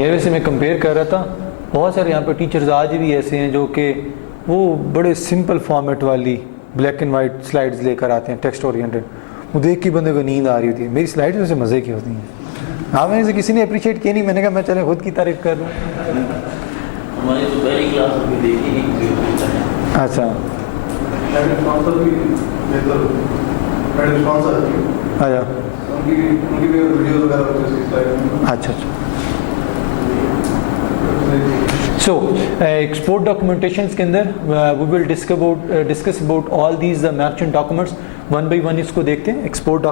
ये वैसे मैं कंपेयर कर रहा था, बहुत सारे यहाँ पे टीचर्स आज भी ऐसे हैं जो कि वो बड़े सिंपल फॉर्मेट वाली ब्लैक एंड वाइट स्लाइड्स लेकर आते हैं, टेक्स्ट ओरिएंटेड। वो देख के बंदे को नींद आ रही होती है। मेरी स्लाइड्स वैसे मज़े की होती हैं। हाँ, मैंने से किसी ने अप्रिशिएट किया नहीं, मैंने कहा मैं चले खुद की तारीफ कर लूँ। हमारी तो पहली क्लास में देखी नहीं। अच्छा अच्छा अच्छा। सो एक्सपोर्ट डॉक्यूमेंटेशंस के अंदर we will discuss about all these merchant documents one by one. इसको देखते हैं। एक्सपोर्ट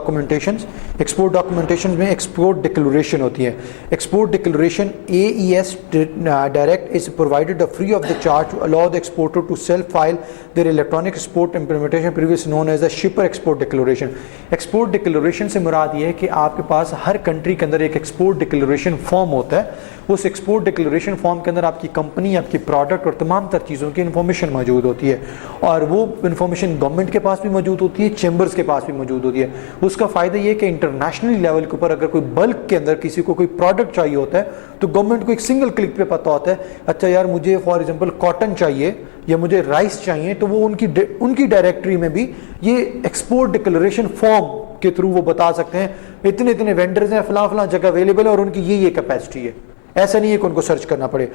डॉक्यूमेंटेशन में एक्सपोर्ट डिक्लेरेशन होती है। Export declaration AES direct is provided free of the charge to allow the exporter to self file their electronic export implementation previous known as the shipper export declaration. Export declaration से मुराद ये है कि आपके पास हर country के अंदर एक export declaration form होता है। उस एक्सपोर्ट डिक्लेरेशन फॉर्म के अंदर आपकी कंपनी, आपकी प्रोडक्ट और तमाम तर चीज़ों की इन्फॉर्मेशन मौजूद होती है, और वो इन्फॉर्मेशन गवर्नमेंट के पास भी मौजूद होती है, चैम्बर्स के पास भी मौजूद होती है। उसका फ़ायदा ये है कि इंटरनेशनल लेवल के ऊपर अगर कोई बल्क के अंदर किसी को कोई प्रोडक्ट चाहिए होता है तो गवर्नमेंट को एक सिंगल क्लिक पे पता होता है, अच्छा यार मुझे फॉर एग्जांपल कॉटन चाहिए या मुझे राइस चाहिए, तो वो उनकी डायरेक्टरी में भी ये एक्सपोर्ट डिक्लेरेशन फॉर्म के थ्रू वो बता सकते हैं इतने इतने वेंडर्स हैं, फलां जगह अवेलेबल है और उनकी ये कैपेसिटी है। ऐसा नहीं है कि उनको सर्च करना पड़े।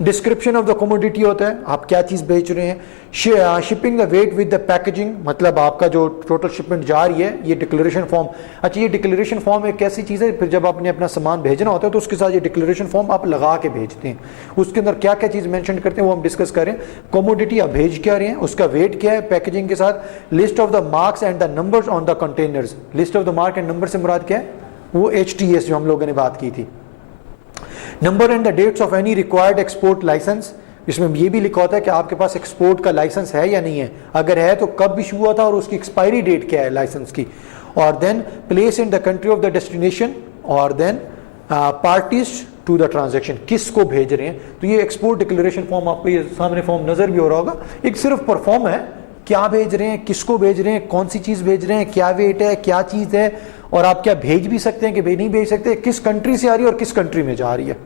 डिस्क्रिप्शन ऑफ द कमोडिटी होता है, आप क्या चीज़ बेच रहे हैं। Shipping the weight with the packaging, मतलब आपका जो टोटल शिपमेंट जा रही है, ये डिक्लेरेशन फॉर्म। अच्छा, ये डिक्लेरेशन फॉर्म एक ऐसी चीज़ है, फिर जब आपने अपना सामान भेजना होता है तो उसके साथ ये डिक्लेरेशन फॉर्म आप लगा के भेजते हैं। उसके अंदर क्या क्या चीज़ मेंशन करते हैं वो हम डिस्कस करें। कमोडिटी आप भेज क्या रहे हैं, उसका वेट क्या है, पैकेजिंग के साथ। List of the marks and the numbers on the containers. List of the mark and number से मुराद क्या है, वो HTS जो हम लोगों ने बात की थी। Number and the dates of any required export licence. इसमें ये भी लिखा होता है कि आपके पास एक्सपोर्ट का लाइसेंस है या नहीं है, अगर है तो कब इशू हुआ था और उसकी एक्सपायरी डेट क्या है लाइसेंस की। और then place in the country of the destination, और then parties to the transaction, किसको भेज रहे हैं। तो ये एक्सपोर्ट डिक्लेरेशन फॉर्म, आपको ये सामने फॉर्म नजर भी हो रहा होगा, एक सिर्फ पर फॉर्म है, क्या भेज रहे हैं, किसको भेज रहे हैं, कौन सी चीज भेज रहे हैं, क्या वेट है, क्या चीज है, और आप क्या भेज भी सकते हैं कि नहीं भेज सकते, किस कंट्री से आ रही है और किस कंट्री में जा रही है।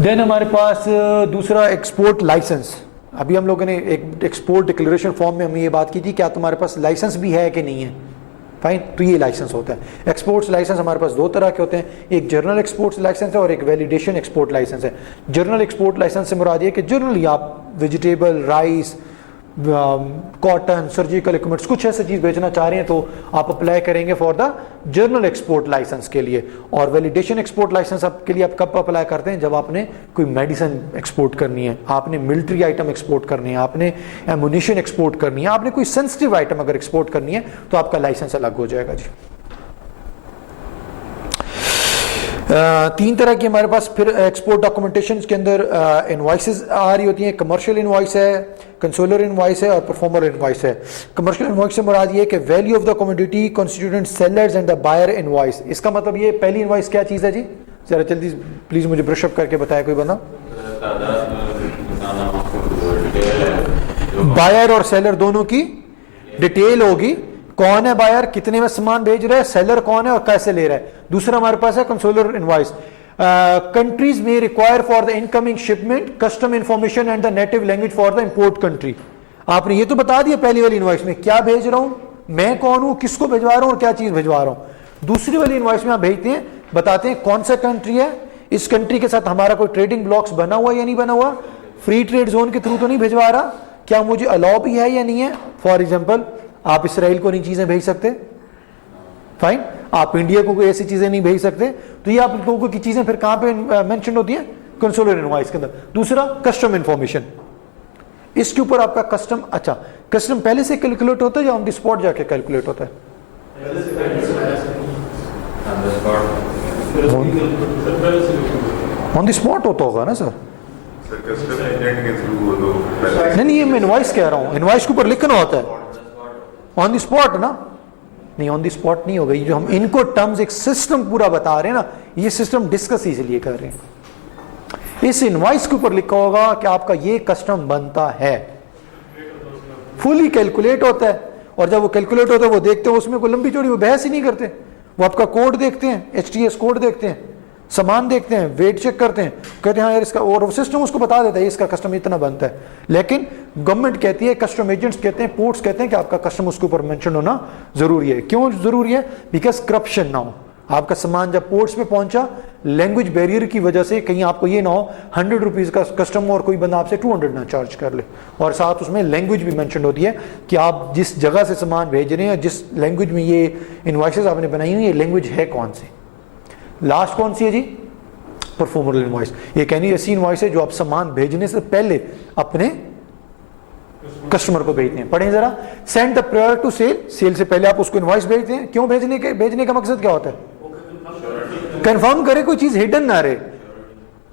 देन हमारे पास दूसरा एक्सपोर्ट लाइसेंस। अभी हम लोगों ने एक एक्सपोर्ट डिक्लेरेशन फॉर्म में हम ये बात की थी क्या तुम्हारे पास लाइसेंस भी है कि नहीं है। फाइन, तो ये लाइसेंस होता है। एक्सपोर्ट्स लाइसेंस हमारे पास दो तरह के होते हैं, एक जनरल एक्सपोर्ट्स लाइसेंस है और एक वैलिडेशन एक्सपोर्ट लाइसेंस है। जनरल एक्सपोर्ट लाइसेंस से मुराद ये कि जनरली आप vegetable, rice, cotton, surgical equipments, कुछ ऐसी चीज बेचना चाह रहे हैं तो आप अप्लाई करेंगे for the general export licence के लिए। और वैलिडेशन एक्सपोर्ट लाइसेंस के लिए आप कब अप्लाई करते हैं, जब आपने कोई मेडिसिन एक्सपोर्ट करनी है, आपने मिलिट्री आइटम एक्सपोर्ट करनी है, आपने एमुनिशन एक्सपोर्ट करनी है, आपने कोई सेंसिटिव आइटम अगर एक्सपोर्ट करनी है तो आपका लाइसेंस अलग हो जाएगा जी। तीन तरह की हमारे पास फिर एक्सपोर्ट डॉक्यूमेंटेशन के अंदर इनवॉइसेस आ रही होती हैं। कमर्शियल इनवॉइस है, कंसोलर इनवॉइस है और परफॉर्मर इनवॉइस है। कमर्शियल इनवॉइस से मुराद ये कि value of the commodity constituent sellers and the buyer invoice. इसका मतलब ये पहली इनवॉइस क्या चीज़ है जी, जरा जल्दी प्लीज मुझे ब्रश अप करके बताया कोई बंदा। बायर और सेलर दोनों की डिटेल होगी, कौन है बायर, कितने में सामान भेज रहा है, सेलर कौन है और कैसे ले रहा है। दूसरा हमारे पास है कंसोलर इनवॉइस। कंट्रीज में require for the incoming shipment custom information and the native language for the import country. आपने ये तो बता दिया पहली वाली इनवॉइस में क्या भेज रहा हूं, मैं कौन हूं, किसको भिजवा रहा हूं और क्या चीज भिजवा रहा हूं। दूसरी वाली इनवॉइस में आप भेजते हैं, बताते हैं कौन सा कंट्री है, इस कंट्री के साथ हमारा कोई ट्रेडिंग ब्लॉक्स बना हुआ या नहीं बना हुआ, फ्री ट्रेड जोन के थ्रू तो नहीं भिजवा रहा, क्या मुझे अलाउ भी है या नहीं है। फॉर एग्जाम्पल आप इसराइल को नहीं चीजें भेज सकते, फाइन, आप इंडिया को कोई ऐसी चीजें नहीं भेज सकते, तो ये आप लोगों की चीजें फिर कहां पे मेंशन होती है, कंसोलर इनवॉइस के अंदर। दूसरा कस्टम इंफॉर्मेशन, इसके ऊपर आपका कस्टम, अच्छा कस्टम पहले से कैलकुलेट होता है या ऑन द स्पॉट जाके कैलकुलेट होता है। ऑन द स्पॉट होता होगा ना सर। नहीं, ये मैं इनवॉइस कह रहा हूं, इनवॉइस के ऊपर लिखना होता है ऑन द स्पॉट ना। नहीं, ऑन द स्पॉट नहीं होगा, ये जो हम इनको टर्म्स एक सिस्टम पूरा बता रहे हैं ना, ये सिस्टम डिस्कस इसलिए कर रहे हैं। इस इनवॉइस के ऊपर लिखा होगा कि आपका ये कस्टम बनता है, फुली कैलकुलेट होता है, और जब वो कैलकुलेट होता है वो देखते हो उसमें कोई लंबी चौड़ी वो बहस ही नहीं करते, वो आपका कोड देखते हैं, HTS कोड देखते हैं, सामान देखते हैं, वेट चेक करते हैं, कहते हैं हाँ यार इसका, और सिस्टम उसको बता देता है इसका कस्टम इतना बनता है। लेकिन गवर्नमेंट कहती है, कस्टम एजेंट्स कहते हैं, पोर्ट्स कहते हैं कि आपका कस्टम उसके ऊपर मेंशन होना जरूरी है। क्यों जरूरी है? बिकॉज करप्शन ना हो। आपका सामान जब पोर्ट्स पे पहुंचा, लैंग्वेज बैरियर की वजह से कहीं आपको ये ना हो 100 रुपीज का कस्टम और कोई बंदा आपसे 200 ना चार्ज कर ले। और साथ उसमें लैंग्वेज भी मेंशन होती है कि आप जिस जगह से सामान भेज रहे हैं, जिस लैंग्वेज में ये इनवॉइसेस आपने बनाई हुई, ये लैंग्वेज है कौन सी। लास्ट कौन सी है जी? Performer invoice. ये कहनी ऐसी इनवॉइस है जो आप सामान भेजने से पहले अपने कस्टमर को भेजते हैं। पढ़ें जरा, send the prior to sale, sale से पहले आप उसको इनवॉइस भेजते हैं। क्यों भेजने का मकसद क्या होता है? कंफर्म करे कोई चीज हिडन ना रहे।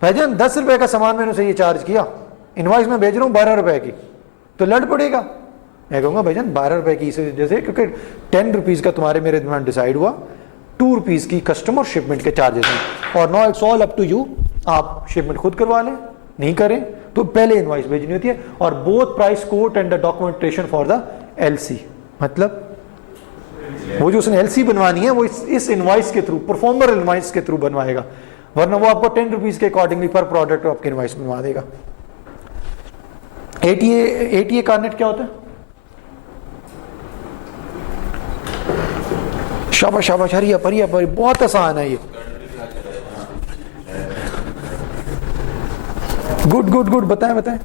भाईजान 10 रुपए का सामान मैंने उसे ये चार्ज किया, इनवॉइस में भेज रहा हूं 12 रुपए की, तो लड़ पड़ेगा। मैं कहूंगा भाईजान 12 रुपए की इसे जैसे, क्योंकि 10 रुपीज का तुम्हारे मेरे दरमियान डिसाइड हुआ, 2 रुपीज की कस्टम और शिपमेंट के चार्जेस हैं, और now it's all up to you. आप शिपमेंट खुद करवा लें, नहीं करें तो पहले इनवॉइस भेजनी होती है। और both price quote and the documentation for the LC, मतलब वो जो उसने LC बनवानी है वो इस इनवॉइस के थ्रू, परफॉर्मर इनवॉइस के थ्रू बनवाएगा, वरना वो आपको 10 रुपीज के अकॉर्डिंगली पर प्रोडक्ट आपके इनवॉइस बनवा देगा। ATA कार्नेट क्या होता है? शाबाश शाबाश, हरिया परिया परी, बहुत आसान है ये। गुड गुड गुड, बताएं बताएं।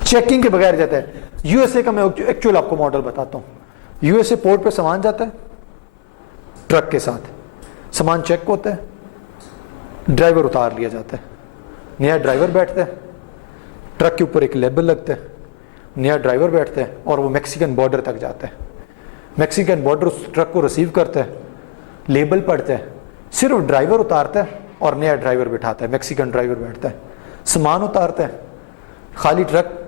चेकिंग के बगैर जाता है। USA का मैं एक्चुअल आपको मॉडल बताता हूं। USA पोर्ट पे सामान जाता है ट्रक के साथ, सामान चेक होता है, ड्राइवर उतार लिया जाता है, नया ड्राइवर बैठता है, ट्रक के ऊपर एक लेबल लगता है, नया ड्राइवर बैठता है और वो मैक्सिकन बॉर्डर तक जाता है। मैक्सिकन बॉर्डर उस ट्रक को रिसीव करता है, लेबल पढ़ता है, सिर्फ ड्राइवर उतारता है और नया ड्राइवर बिठाता है, मैक्सिकन ड्राइवर बैठता है, सामान उतारता है, खाली ट्रक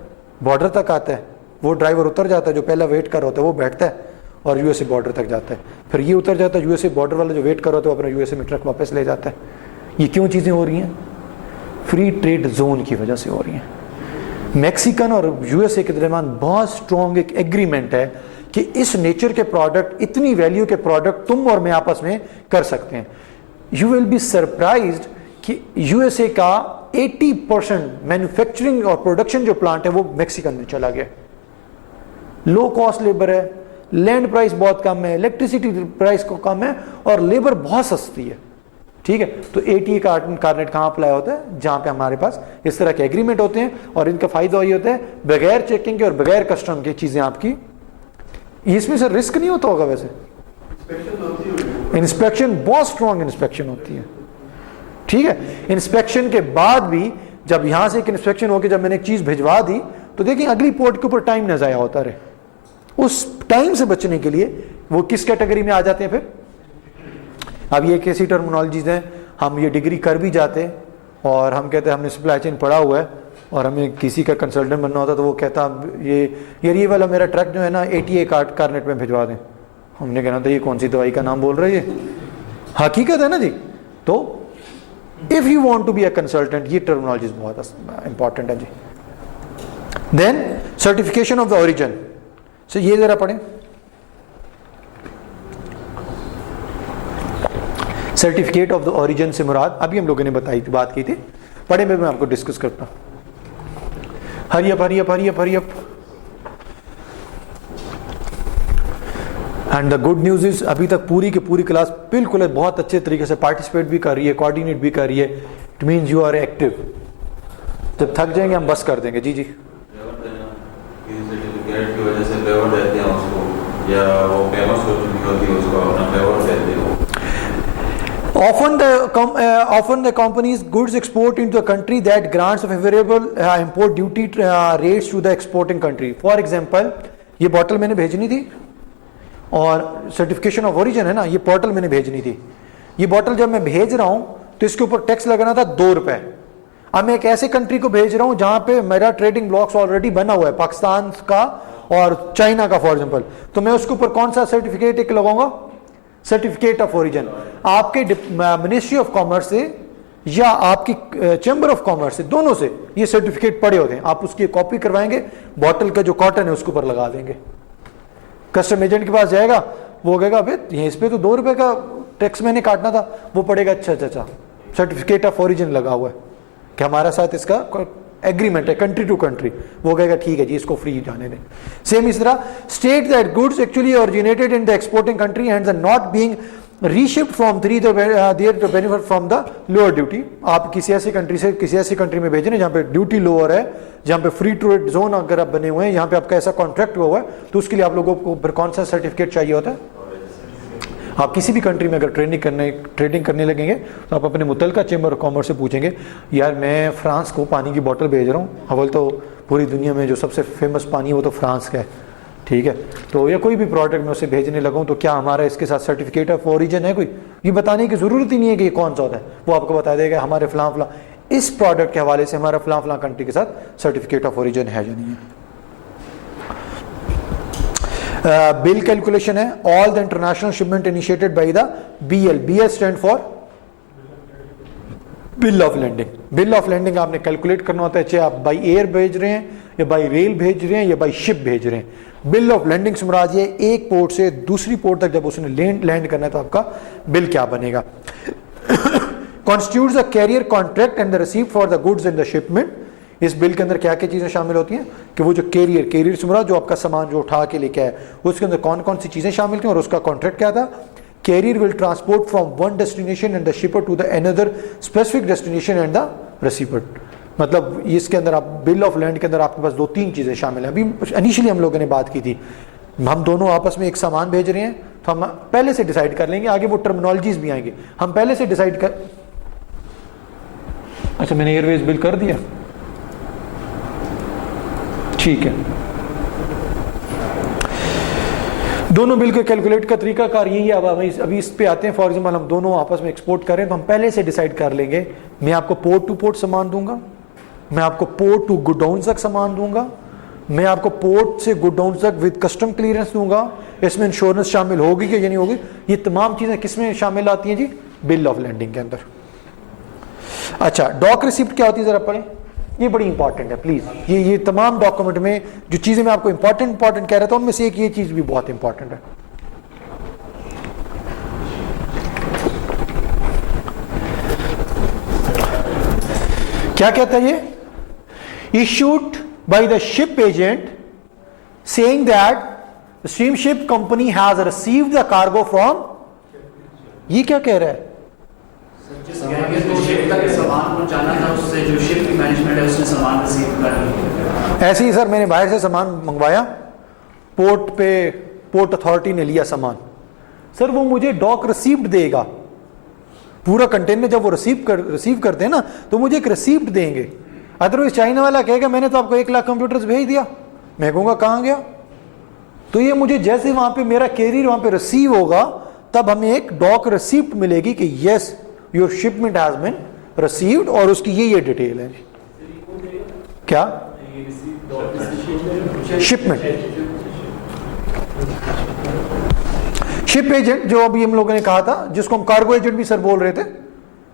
बॉर्डर तक आता है, वो ड्राइवर उतर जाता है, जो पहला वेट कर रहा होता है वो बैठता है और USA बॉर्डर तक जाता है, फिर ये उतर जाता है, USA बॉर्डर वाला जो वेट कर रहा होता है वो अपना USA में ट्रक वापस ले जाता है। ये क्यों चीज़ें हो रही हैं? फ्री ट्रेड जोन की वजह से हो रही हैं। मैक्सिकन और USA के दरमियान बहुत स्ट्रॉन्ग एक एग्रीमेंट है कि इस नेचर के प्रोडक्ट, इतनी वैल्यू के प्रोडक्ट तुम और मैं आपस में कर सकते हैं। यू विल बी सरप्राइज्ड कि USA का 80% मैन्युफैक्चरिंग और प्रोडक्शन जो प्लांट है वो मैक्सिकन में चला गया। लो कॉस्ट लेबर है, लैंड प्राइस बहुत कम है, इलेक्ट्रिसिटी प्राइस को कम है और लेबर बहुत सस्ती है। ठीक है, तो ATA कार्नेट कहां अप्लाई होता है? जहां पे हमारे पास इस तरह के एग्रीमेंट होते हैं और इनका फायदा ये होता है बगैर चेकिंग के और बगैर कस्टम के चीजें आपकी, इसमें से रिस्क नहीं होता होगा। वैसे इंस्पेक्शन बहुत स्ट्रॉन्ग इंस्पेक्शन होती है। ठीक है, इंस्पेक्शन के बाद भी जब यहां से एक इंस्पेक्शन होकर जब मैंने एक चीज भिजवा दी तो देखिए अगली पोर्ट के ऊपर टाइम न जाया होता रहे। उस टाइम से बचने के लिए वो किस कैटेगरी में आ जाते हैं फिर? अब ये कैसी टर्मिनोलॉजीज हैं, हम ये डिग्री कर भी जाते हैं और हम कहते हैं हमने सप्लाई चेन पढ़ा हुआ है और हमें किसी का कंसल्टेंट बनना होता तो वो कहता ये वाला मेरा ट्रक जो है ना ATA कार्नेट में भिजवा दें। हमने कहना था ये कौन सी दवाई का नाम बोल रहे हैं? हकीकत है ना जी। तो if you want to be a consultant, ये टर्मिनोलॉजीज बहुत इंपॉर्टेंट है जी। Then certification of the origin, so ये जरा पढ़ें। सर्टिफिकेट ऑफ द ओरिजिन से मुराद अभी हम लोगों ने बताई थी, बात की थी, पढ़े में मैं आपको डिस्कस करता हूं। Hurry up hurry up hurry up hurry up. And the good news is अभी तक पूरी की पूरी क्लास बिल्कुल बहुत अच्छे तरीके से पार्टिसिपेट भी कर रही है, कोऑर्डिनेट भी कर रही है। It means you are active. जब थक जाएंगे हम बस कर देंगे। जी जी, सर्टिफिकेट की वजह से फेवर देते हैं उसको, या वो फेमस हो चुकी होती है उसको अपना फेवर देते हैं। Often the company's goods export into a country that grants favorable import duty rates to the exporting country. For example, ये बॉटल मैंने भेजनी थी और सर्टिफिकेशन ऑफ ओरिजिन है ना, ये बॉटल मैंने भेजनी थी। ये बॉटल जब मैं भेज रहा हूं तो इसके ऊपर टैक्स लगाना था 2 रुपए। अब मैं एक ऐसे कंट्री को भेज रहा हूं जहां पे मेरा ट्रेडिंग ब्लॉक्स ऑलरेडी बना हुआ है, पाकिस्तान का और चाइना का फॉर एग्जाम्पल, तो मैं उसके ऊपर कौन सा सर्टिफिकेट एक लगाऊंगा? Certificate of origin. आपके मिनिस्ट्री ऑफ कॉमर्स से या आपकी चैम्बर ऑफ कॉमर्स से, दोनों से ये सर्टिफिकेट पड़े होते हैं। आप उसकी कॉपी करवाएंगे, बॉटल का जो कॉटन है उसके ऊपर लगा देंगे, कस्टम एजेंट के पास जाएगा, वो कहेगा अबे ये इस पे तो 2 रुपए का टैक्स मैंने काटना था, वो पड़ेगा अच्छा सर्टिफिकेट ऑफ ओरिजिन लगा हुआ है कि हमारा साथ इसका एग्रीमेंट है कंट्री टू कंट्री, वो कहेगा ठीक है जी इसको फ्री जाने दें। सेम इस तरह state that goods actually originated in the exporting country and the not being reshipped from there to benefit from the lower duty. आप किसी ऐसी कंट्री से किसी ऐसी कंट्री में भेज रहे हैं जहां पे ड्यूटी लोअर है, जहां पे फ्री ट्रेड जोन अगर आप बने हुए हैं, यहाँ पे आपका ऐसा कॉन्ट्रैक्ट हुआ है, तो उसके लिए आप लोगों को फिर कौन सा सर्टिफिकेट चाहिए होता है? आप किसी भी कंट्री में अगर ट्रेडिंग करने लगेंगे तो आप अपने मुतलका चेंबर ऑफ कॉमर्स से पूछेंगे यार मैं फ्रांस को पानी की बोतल भेज रहा हूँ, अव्वल तो पूरी दुनिया में जो सबसे फेमस पानी है वो तो फ्रांस का है, ठीक है, तो या कोई भी प्रोडक्ट मैं उसे भेजने लगा हूँ तो क्या हमारा इसके साथ सर्टिफिकेट ऑफ ओरिजिन है कोई? ये बताने की ज़रूरत ही नहीं है कि ये कौन सा होता है, वो आपको बता देगा हमारे फलां इस प्रोडक्ट के हवाले से हमारा फलां कंट्री के साथ सर्टिफिकेट ऑफ ओरिजिन है या नहीं है। बिल कैलकुलेशन है, all the international shipment initiated by the BL, BL stand for bill of landing. Bill of landing आपने कैलकुलेट करना होता है, चाहे आप बाई एयर भेज रहे हैं या बाई रेल भेज रहे हैं या बाई शिप भेज रहे हैं। बिल ऑफ लैंडिंग से मुराद ये एक पोर्ट से दूसरी पोर्ट तक जब उसने लैंड करना है तो आपका बिल क्या बनेगा। Constitutes the carrier contract and the receipt for the goods in the shipment. इस बिल के अंदर क्या क्या चीजें शामिल होती हैं कि वो जो कैरियर से मुराद जो आपका सामान जो उठा के लेके आए उसके अंदर कौन कौन सी चीजें शामिल थी और उसका कॉन्ट्रैक्ट क्या था। Carrier will transport from one destination and the shipper to the another specific destination and the receipt. मतलब इसके अंदर आप बिल ऑफ लैंड के अंदर आपके पास 2-3 चीजें शामिल हैं। अभी इनिशियली हम लोगों ने बात की थी, हम दोनों आपस में एक सामान भेज रहे हैं तो हम पहले से डिसाइड कर लेंगे, आगे वो टर्मिनोलॉजीज भी आएंगे, हम पहले से डिसाइड कर। अच्छा मैंने एयरवेज बिल कर दिया, ठीक है। दोनों बिल के कैलकुलेट का तरीका कार यही है। अब अभी इस पे आते हैं। फॉर एग्जांपल हम दोनों आपस में एक्सपोर्ट करें तो हम पहले से डिसाइड कर लेंगे, मैं आपको पोर्ट टू पोर्ट सामान दूंगा, मैं आपको पोर्ट टू गोडाउन तक सामान दूंगा, मैं आपको पोर्ट से गोडाउन तक विद कस्टम क्लियरेंस दूंगा, इसमें इंश्योरेंस शामिल होगी कि या नहीं होगी। ये तमाम चीजें किसमें शामिल आती हैं जी? बिल ऑफ लैंडिंग के अंदर। अच्छा डॉक रिसिप्ट क्या होती है जरा पढ़ें, ये बड़ी इंपॉर्टेंट है प्लीज। ये तमाम डॉक्यूमेंट में जो चीजें मैं आपको इंपॉर्टेंट कह रहा था उनमें से एक ये चीज भी बहुत इंपॉर्टेंट है। क्या कहता है ये? Issued by the ship agent saying that the steamship company has received the cargo from. ये क्या कह रहा है? ऐसे ही सर मैंने बाहर से सामान मंगवाया, पोर्ट अथॉरिटी ने लिया सामान, सर वो मुझे डॉक रिसीप्ट देगा, पूरा कंटेनर जब वो रिसीव करते हैं ना तो मुझे एक रिसीप्ट देंगे। अदरवाइज चाइना वाला कहेगा मैंने तो आपको 1 लाख कंप्यूटर्स भेज दिया, मैं कहूँगा कहाँ गया? तो ये मुझे जैसे वहां पे मेरा कैरियर वहां पे रिसीव होगा तब हमें एक डॉक रिसीप्ट मिलेगी कि yes your shipment has been received और उसकी ये डिटेल है। क्या शिपमेंट? शिप एजेंट जो अभी हम लोगों ने कहा था, जिसको हम कार्गो एजेंट भी सर बोल रहे थे,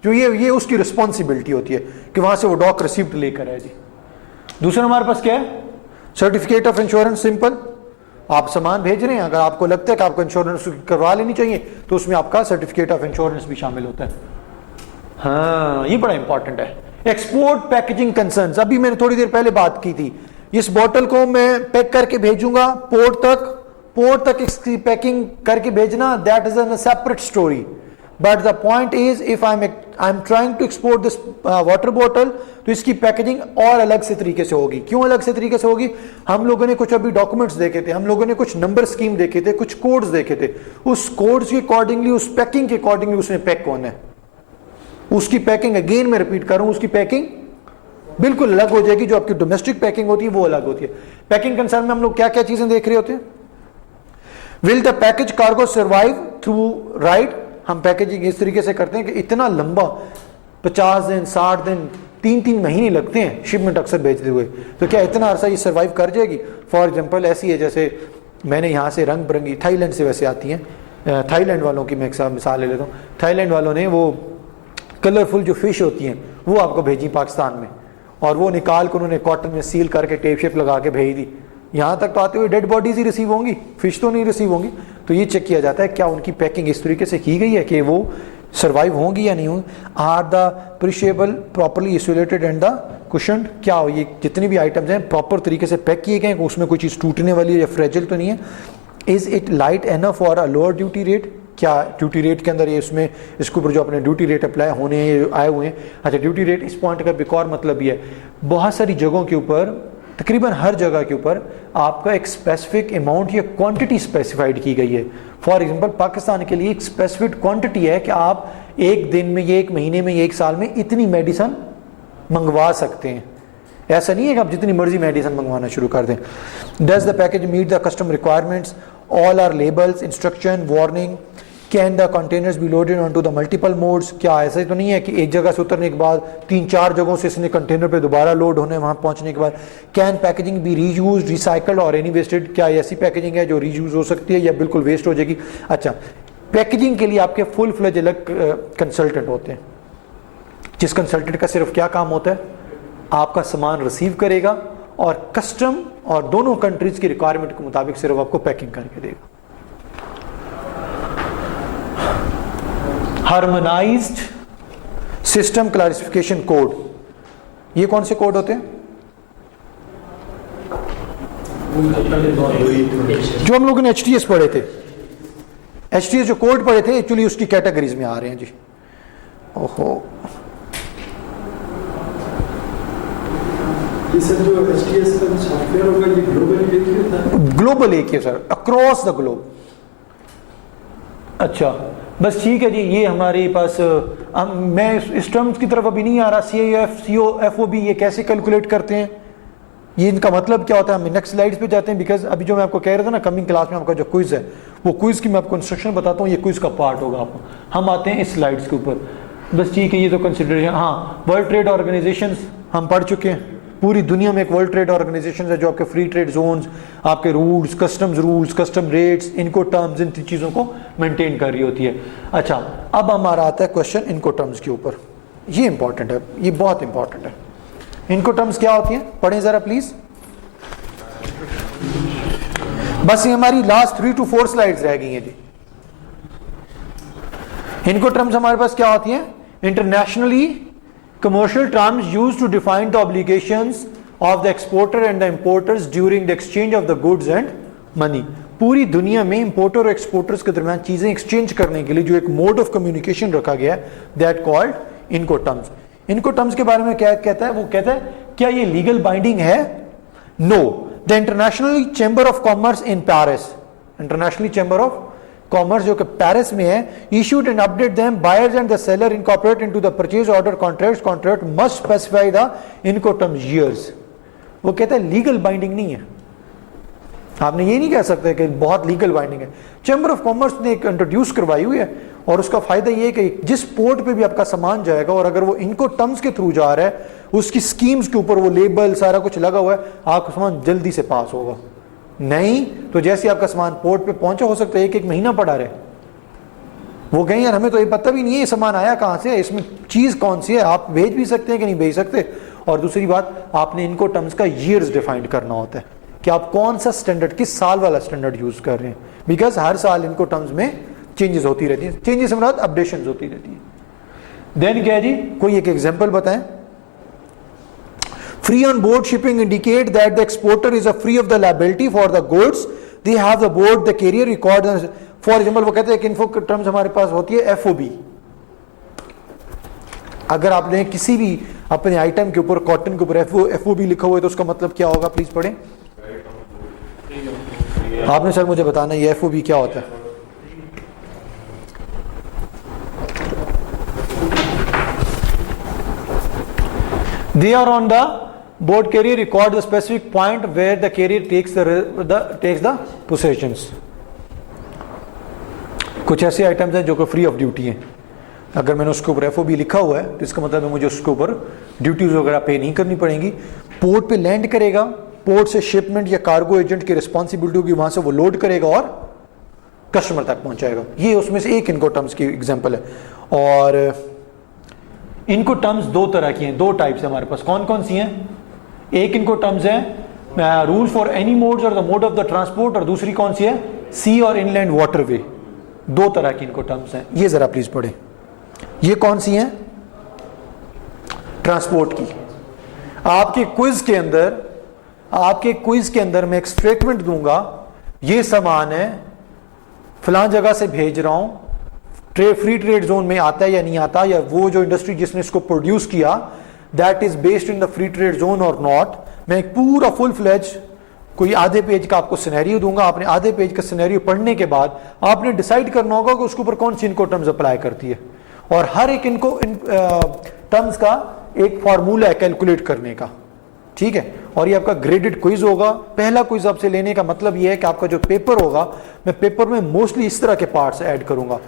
जो ये उसकी रिस्पॉन्सिबिलिटी होती है कि वहां से वो डॉक रिसीप्ट लेकर आए जी। दूसरा हमारे पास क्या है? Certificate of insurance. सिंपल, आप सामान भेज रहे हैं, अगर आपको लगता है कि आपको इंश्योरेंस करवा लेनी चाहिए तो उसमें आपका सर्टिफिकेट ऑफ इंश्योरेंस भी शामिल होता है। हाँ ये बड़ा इंपॉर्टेंट है। एक्सपोर्ट पैकेजिंग कंसर्न्स, अभी मैंने थोड़ी देर पहले बात की थी। इस बोतल को मैं पैक करके भेजूंगा पोर्ट तक इसकी पैकिंग करके भेजना, that is a separate story. But the point is if I am trying to export this water bottle तो इसकी पैकेजिंग और अलग से तरीके से होगी। क्यों अलग से तरीके से होगी? हम लोगों ने कुछ अभी डॉक्यूमेंट्स देखे थे, हम लोगों ने कुछ नंबर स्कीम देखे थे, कुछ कोड्स देखे थे। उस कोड्स के अकॉर्डिंगली, उस पैकिंग के अकॉर्डिंगली उसमें पैक होना है। उसकी पैकिंग, अगेन मैं रिपीट कर रहा हूं, उसकी पैकिंग बिल्कुल अलग हो जाएगी। जो आपकी डोमेस्टिक पैकिंग होती है वो अलग होती है। पैकिंग कंसर्न में हम लोग क्या क्या चीजें देख रहे होते हैं? Will the package cargo survive through ride? हम पैकेजिंग इस तरीके से करते हैं कि इतना लंबा 50 दिन 60 दिन 3-3 महीने लगते हैं शिपमेंट अक्सर भेजते हुए, तो क्या इतना अरसा ये सर्वाइव कर जाएगी? फॉर एग्जांपल ऐसी है जैसे मैंने यहाँ से रंग बिरंगी थाईलैंड से वैसे आती हैं, थाईलैंड वालों की मैं एक मिसाल ले लेता हूँ। थाईलैंड वालों ने वो कलरफुल जो फिश होती हैं वो आपको भेजी पाकिस्तान में, और वो निकाल कर उन्होंने कॉटन में सील करके टेप शेप लगा के भेज दी। यहाँ तक तो आते हुए डेड बॉडीज ही रिसीव होंगी, फिश तो नहीं रिसीव होंगी। तो ये चेक किया जाता है क्या उनकी पैकिंग इस तरीके से की गई है कि वो सर्वाइव होंगी या नहीं होंगी। Are the perishable properly insulated and the cushioned, क्या हो ये जितनी भी आइटम्स हैं प्रॉपर तरीके से पैक किए गए हैं, उसमें कोई चीज़ टूटने वाली है या फ्रेजिल तो नहीं है। Is it light enough for a lower duty rate, क्या ड्यूटी रेट के अंदर ये इसमें इसके ऊपर जो अपने ड्यूटी रेट अप्लाई होने आए हुए हैं। अच्छा, ड्यूटी रेट इस पॉइंट का एक और मतलब ये है, बहुत सारी जगहों के ऊपर, तकरीबन हर जगह के ऊपर आपका एक स्पेसिफिक अमाउंट या क्वांटिटी स्पेसिफाइड की गई है। फॉर एग्जांपल पाकिस्तान के लिए एक स्पेसिफिक क्वांटिटी है कि आप एक दिन में, ये एक महीने में, ये एक साल में इतनी मेडिसिन मंगवा सकते हैं। ऐसा नहीं है कि आप जितनी मर्जी मेडिसिन मंगवाना शुरू कर दें। Does the package meet the custom requirements, all are labels, instruction, warning, can the containers be loaded onto the multiple modes, क्या ऐसा तो नहीं है कि एक जगह से उतरने के बाद 3-4 जगहों से इसने कंटेनर पे दोबारा लोड होने वहां पहुंचने के बाद। Can packaging be reused, recycled और एनी वेस्टेड, क्या ऐसी पैकेजिंग है जो रीयूज हो सकती है या बिल्कुल वेस्ट हो जाएगी। अच्छा, पैकेजिंग के लिए आपके फुल फ्लेज अलग कंसल्टेंट होते हैं, जिस कंसल्टेंट का सिर्फ क्या काम होता है, आपका सामान रिसीव करेगा और कस्टम और दोनों कंट्रीज की रिक्वायरमेंट के मुताबिक सिर्फ आपको पैकिंग करके देगा। हार्मोनाइज्ड सिस्टम क्लासिफिकेशन कोड, ये कौन से कोड होते हैं जो हम लोगों ने HTS पढ़े थे? HTS जो कोड पढ़े थे एक्चुअली उसकी कैटेगरीज में आ रहे हैं जी। ओहो, ये सर जो HTS का सॉफ्टवेयर होगा ये ग्लोबली एक ही होता है? ग्लोबल एक ही है सर, अक्रॉस द ग्लोब। अच्छा बस ठीक है जी, ये हमारे पास मैं इस टर्म्स की तरफ अभी नहीं आ रहा। CIF, COFOB ये कैसे कैलकुलेट करते हैं, ये इनका मतलब क्या होता है, हम नेक्स्ट स्लाइड्स पे जाते हैं। बिकॉज अभी जो मैं आपको कह रहा था ना, कमिंग क्लास में आपका जो क्विज है वो क्विज की मैं आपको इंस्ट्रक्शन बताता हूँ, ये क्विज का पार्ट होगा आपको। हम आते हैं इस स्लाइड्स के ऊपर। बस ठीक है, ये तो कंसिडरेशन। हाँ, वर्ल्ड ट्रेड ऑर्गेनाइजेशन हम पढ़ चुके हैं। पूरी दुनिया में एक वर्ल्ड ट्रेड ऑर्गेनाइजेशन है जो आपके फ्री ट्रेड जोन्स, आपके रूल्स, कस्टम रेट्स, इनको टर्म्स, इन चीज़ों को मेंटेन कर रही होती है। अच्छा, अब हमारा आता है क्वेश्चन इनको टर्म्स के ऊपर। ये इंपॉर्टेंट है, ये बहुत इंपॉर्टेंट है। इनको टर्म्स क्या होती हैं, पढ़ें जरा प्लीज। बस ये हमारी लास्ट 3 to 4 स्लाइड्स रह गई हैं जी। इनको टर्म्स हमारे पास क्या होती हैं, internationally commercial terms used to define the obligations of the exporter and the importers during the exchange of the goods and money। पूरी दुनिया में इंपोर्टर और एक्सपोर्टर्स के दरमियान चीजें एक्सचेंज करने के लिए जो एक मोड ऑफ कम्युनिकेशन रखा गया है, दैट कॉल्ड इनको टर्म्स। इनको टर्म्स के बारे में क्या कहता है, वो कहता है क्या ये लीगल बाइंडिंग है? No. The international chamber of commerce in Paris, international chamber of commerce जो कि पेरिस में है, issued and update them, buyers and the seller incorporate into the purchase order contract must specify the Incoterms years. वो कहता है legal binding नहीं है, आपने ये नहीं कह सकते कि बहुत लीगल बाइंडिंग है। चैम्बर ऑफ कॉमर्स ने एक इंट्रोड्यूस करवाई हुई है और उसका फायदा ये है कि जिस पोर्ट पे भी आपका सामान जाएगा और अगर वो इनको टर्म्स के थ्रू जा रहा है, उसकी स्कीम्स के ऊपर वो लेबल सारा कुछ लगा हुआ है, आपका सामान जल्दी से पास होगा। नहीं तो जैसे आपका सामान पोर्ट पे पहुंचा, हो सकता है 1-1 महीना पड़ा रहे, वो कहें यार हमें तो ये पता भी नहीं है ये सामान आया कहां से, इसमें चीज कौन सी है, आप भेज भी सकते हैं कि नहीं भेज सकते। और दूसरी बात, आपने इनको टर्म्स का ईयर्स डिफाइंड करना होता है कि आप कौन सा स्टैंडर्ड, किस साल वाला स्टैंडर्ड यूज कर रहे हैं। बिकॉज हर साल इनको टर्म्स में चेंजेस होती रहती है, चेंजेस मतलब अपडेशन होती रहती है। देन क्या है जी, कोई एक एग्जाम्पल बताएं। Free on board shipping indicate that the exporter is free of the liability for the goods they have the board the carrier record। For example, वो कहते हैं कि इन्फो टर्म्स हमारे पास होती है FOB। अगर आपने किसी भी अपने आइटम के ऊपर, कॉटन के ऊपर FOB लिखा हुआ है तो उसका मतलब क्या होगा, प्लीज पढ़ें। आपने सर मुझे बताना ये FOB क्या होता है। They are on the board carrier record the specific point where the carrier takes the possessions। कुछ ऐसे आइटम्स हैं जो कि फ्री ऑफ ड्यूटी हैं, अगर मैंने उसके ऊपर FOB लिखा हुआ है तो इसका मतलब है मुझे उसके ऊपर ड्यूटीज वगैरह पे नहीं करनी पड़ेंगी। पोर्ट पे लैंड करेगा, पोर्ट से शिपमेंट या कार्गो एजेंट की रिस्पॉन्सिबिलिटी होगी, वहां से वो लोड करेगा और कस्टमर तक पहुंचाएगा। ये उसमें से एक इनको टर्म्स की एग्जांपल है। और इनको टर्म्स दो तरह की हैं, दो टाइप्स है हमारे पास। कौन कौन सी हैं? एक इनको टर्म्स है रूल्स फॉर एनी मोड्स और the mode of the transport, और दूसरी कौन सी है, सी और इनलैंड वाटरवे। दो तरह की इनको टर्म्स हैं, ये जरा प्लीज पढ़े। ये कौन सी हैं, ट्रांसपोर्ट की। आपके क्विज के अंदर मैं एक स्टेटमेंट दूंगा, ये सामान है फलां जगह से भेज रहा हूं, फ्री ट्रेड जोन में आता है या नहीं आता, या वो जो इंडस्ट्री जिसने इसको प्रोड्यूस किया that is based in the free trade zone और नॉट। मैं एक पूरा फुल फ्लेज कोई आधे पेज का आपको सिनेरियो दूंगा, आपने आधे पेज का सिनेरियो पढ़ने के बाद आपने डिसाइड करना होगा कि उसके ऊपर कौन सी इनको टर्म्स अप्लाई करती है, और हर एक इनको टर्म्स का एक फार्मूला है कैलकुलेट करने का, ठीक है। और ये आपका ग्रेडेड क्विज होगा। पहला क्विज आपसे लेने का मतलब ये है कि आपका जो पेपर होगा, मैं पेपर में मोस्टली इस तरह के पार्ट्स ऐड करूंगा।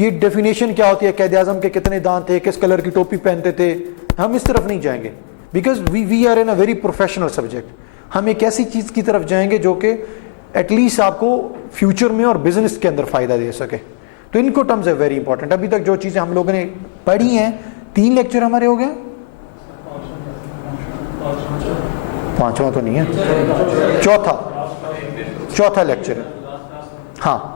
ये डेफिनेशन क्या होती है, कैद आजम के कितने दांत थे, किस कलर की टोपी पहनते थे, हम इस तरफ नहीं जाएंगे, because we are in a very professional subject. हम एक ऐसी चीज की तरफ जाएंगे जो कि एटलीस्ट आपको फ्यूचर में और बिजनेस के अंदर फायदा दे सके। तो इनको टर्म्स है वेरी इंपॉर्टेंट। अभी तक जो चीजें हम लोगों ने पढ़ी हैं, 3 लेक्चर हमारे हो गए, 5वां तो नहीं है, चौथा लेक्चर है, हाँ।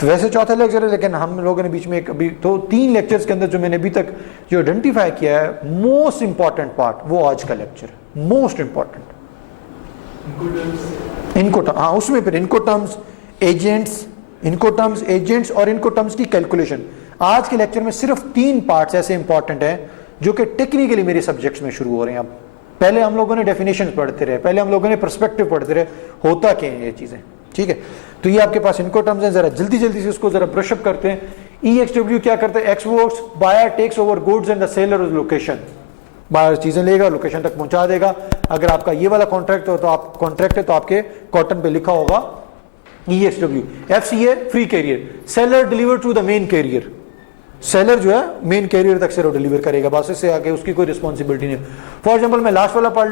तो वैसे चौथा लेक्चर है, लेकिन हम लोगों ने बीच में एक अभी तो 3 लेक्चर्स के अंदर जो मैंने अभी तक जो आइडेंटिफाई किया है, मोस्ट इंपॉर्टेंट पार्ट वो आज का लेक्चर है, मोस्ट इंपॉर्टेंट। इनको हाँ, उसमें फिर इनको टर्म्स, एजेंट्स और इनको टर्म्स की कैलकुलेशन। आज के लेक्चर में सिर्फ 3 पार्ट्स ऐसे इंपॉर्टेंट हैं जो कि टेक्निकली मेरे सब्जेक्ट्स में शुरू हो रहे हैं। अब पहले हम लोगों ने डेफिनेशन पढ़ते रहे, पहले हम लोगों ने पर्सपेक्टिव पढ़ते रहे, होता क्या है ये चीजें, ठीक है। तो ये आपके पास इनको टर्म्स हैं, जरा जल्दी से इसको जरा ब्रशअप करते हैं। EXW क्या करते हैं, exports, buyer takes over goods and the seller location. Buyer चीजें लेगा, लोकेशन तक पहुंचा देगा। अगर आपका ये वाला कॉन्ट्रैक्ट हो तो आप कॉन्ट्रैक्ट है तो आपके कॉटन पे लिखा होगा EXW। FCA free carrier, seller deliver to the main carrier, seller जो है मेन कैरियर तक सिर्फ डिलीवर करेगा, बस इससे आगे उसकी कोई रिस्पॉन्सिबिलिटी नहीं। फॉर एग्जांपल मैं लास्ट वाला पढ़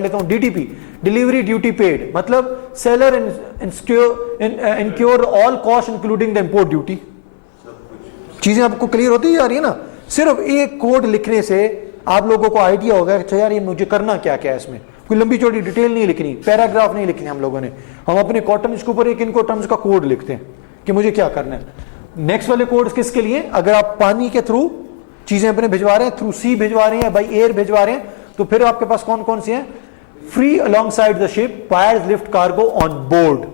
लेता हूं, DDP, डिलीवरी ड्यूटी पेड, मतलब seller incur all cost including the import duty. चीजें आपको क्लियर होती जा रही है ना। सिर्फ एक कोड लिखने से आप लोगों को आइडिया होगा कि यार ये मुझे करना क्या क्या है, इसमें कोई लंबी चौड़ी डिटेल नहीं लिखनी, पैराग्राफ नहीं लिखनी हम लोगों ने। हम अपने कॉटन इसके ऊपर एक इनको टर्म्स का कोड लिखते हैं कि मुझे क्या करना है। नेक्स्ट वाले कोड्स किसके लिए, अगर आप पानी के थ्रू चीजें अपने भिजवा रहे हैं, थ्रू सी भिजवा रहे हैं, बाई एयर भिजवा रहे हैं, तो फिर आपके पास कौन कौन सी हैं, free along side the ship, buyers lift cargo on board.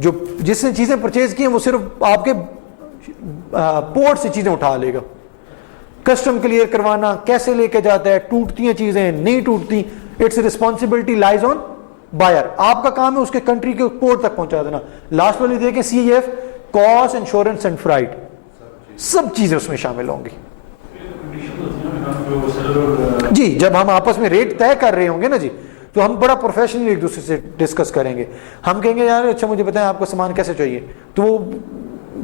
जो जिसने चीजें परचेज की हैं वो सिर्फ आपके पोर्ट से चीजें उठा लेगा। कस्टम क्लियर करवाना, कैसे लेके जाता है, टूटती हैं चीजें नहीं टूटती, it's responsibility lies on buyer. आपका काम है उसके कंट्री के पोर्ट तक पहुंचा देना। लास्ट वाली देखें CAF, cost, insurance and freight, सब चीजें उसमें शामिल होंगी। जी, जब हम आपस में रेट तय कर रहे होंगे ना जी, तो हम बड़ा प्रोफेशनली एक दूसरे से डिस्कस करेंगे। हम कहेंगे यार अच्छा मुझे बताएं आपको सामान कैसे चाहिए, तो वो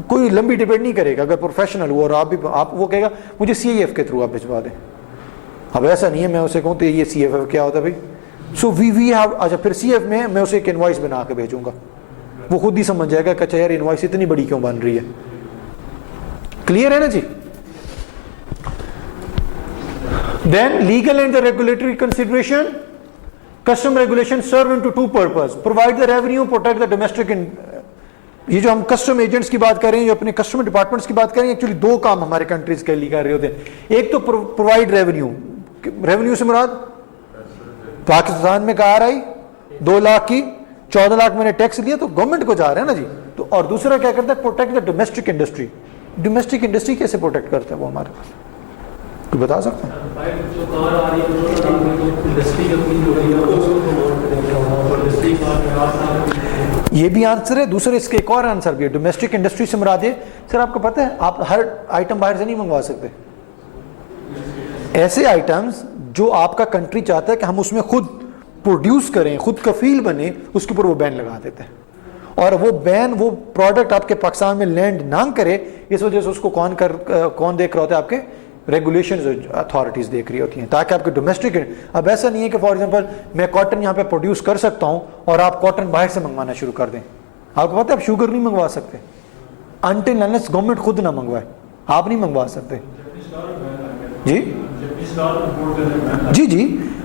कोई लंबी डिबेट नहीं करेगा अगर प्रोफेशनल हो, और आप वो कहेगा मुझे CAF के थ्रू आप भिजवा दें। अब ऐसा नहीं है मैं उसे कहूँ तो ये CAF क्या होता है भाई, सो वी हैव, अच्छा फिर CAF में मैं उसे एक इनवॉइस बना के भेजूंगा, वो खुद ही समझ जाएगा कि अच्छा यार इनवॉइस इतनी बड़ी क्यों बन रही है। क्लियर है ना जी। Then legal and the regulatory consideration, custom regulation serve into 2 purpose, provide the revenue, protect the domestic. ये जो हम कस्टम एजेंट्स की बात करें, जो अपने कस्टम डिपार्टमेंट्स की बात करें, एक्चुअली 2 काम हमारे कंट्रीज के लिए कर रहे होते हैं। एक तो प्रोवाइड रेवेन्यू, रेवेन्यू से मुराद पाकिस्तान में कहा रही 2 लाख की 14 लाख मैंने टैक्स दिया तो गवर्नमेंट को जा रहा है ना जी। तो और दूसरा क्या करता है, protect the domestic industry. Domestic industry कैसे प्रोटेक्ट करता है वो हमारे पास, तो बता सकते हैं। ये भी आंसर है। दूसरे इसके एक और आंसर भी है, डोमेस्टिक इंडस्ट्री से मुराद है सर आपको पता है आप हर आइटम बाहर से नहीं मंगवा सकते। ऐसे आइटम्स जो आपका कंट्री चाहता है कि हम उसमें खुद प्रोड्यूस करें, खुद कफील बने, उसके ऊपर वो बैन लगा देते हैं। और वो बैन, वो प्रोडक्ट आपके पाकिस्तान में लैंड ना करे, इस वजह से उसको कौन देख रहा होता है, आपके रेगुलेशन अथॉरिटीज देख रही होती हैं, ताकि आपके डोमेस्टिक। अब ऐसा नहीं है कि फॉर एग्जांपल मैं कॉटन यहाँ पे प्रोड्यूस कर सकता हूँ और आप कॉटन बाहर से मंगवाना शुरू कर दें। आपको पता है आप शुगर नहीं मंगवा सकते अनटिल अनलेस गवर्नमेंट खुद ना मंगवाए, आप नहीं मंगवा सकते जी। जी जी,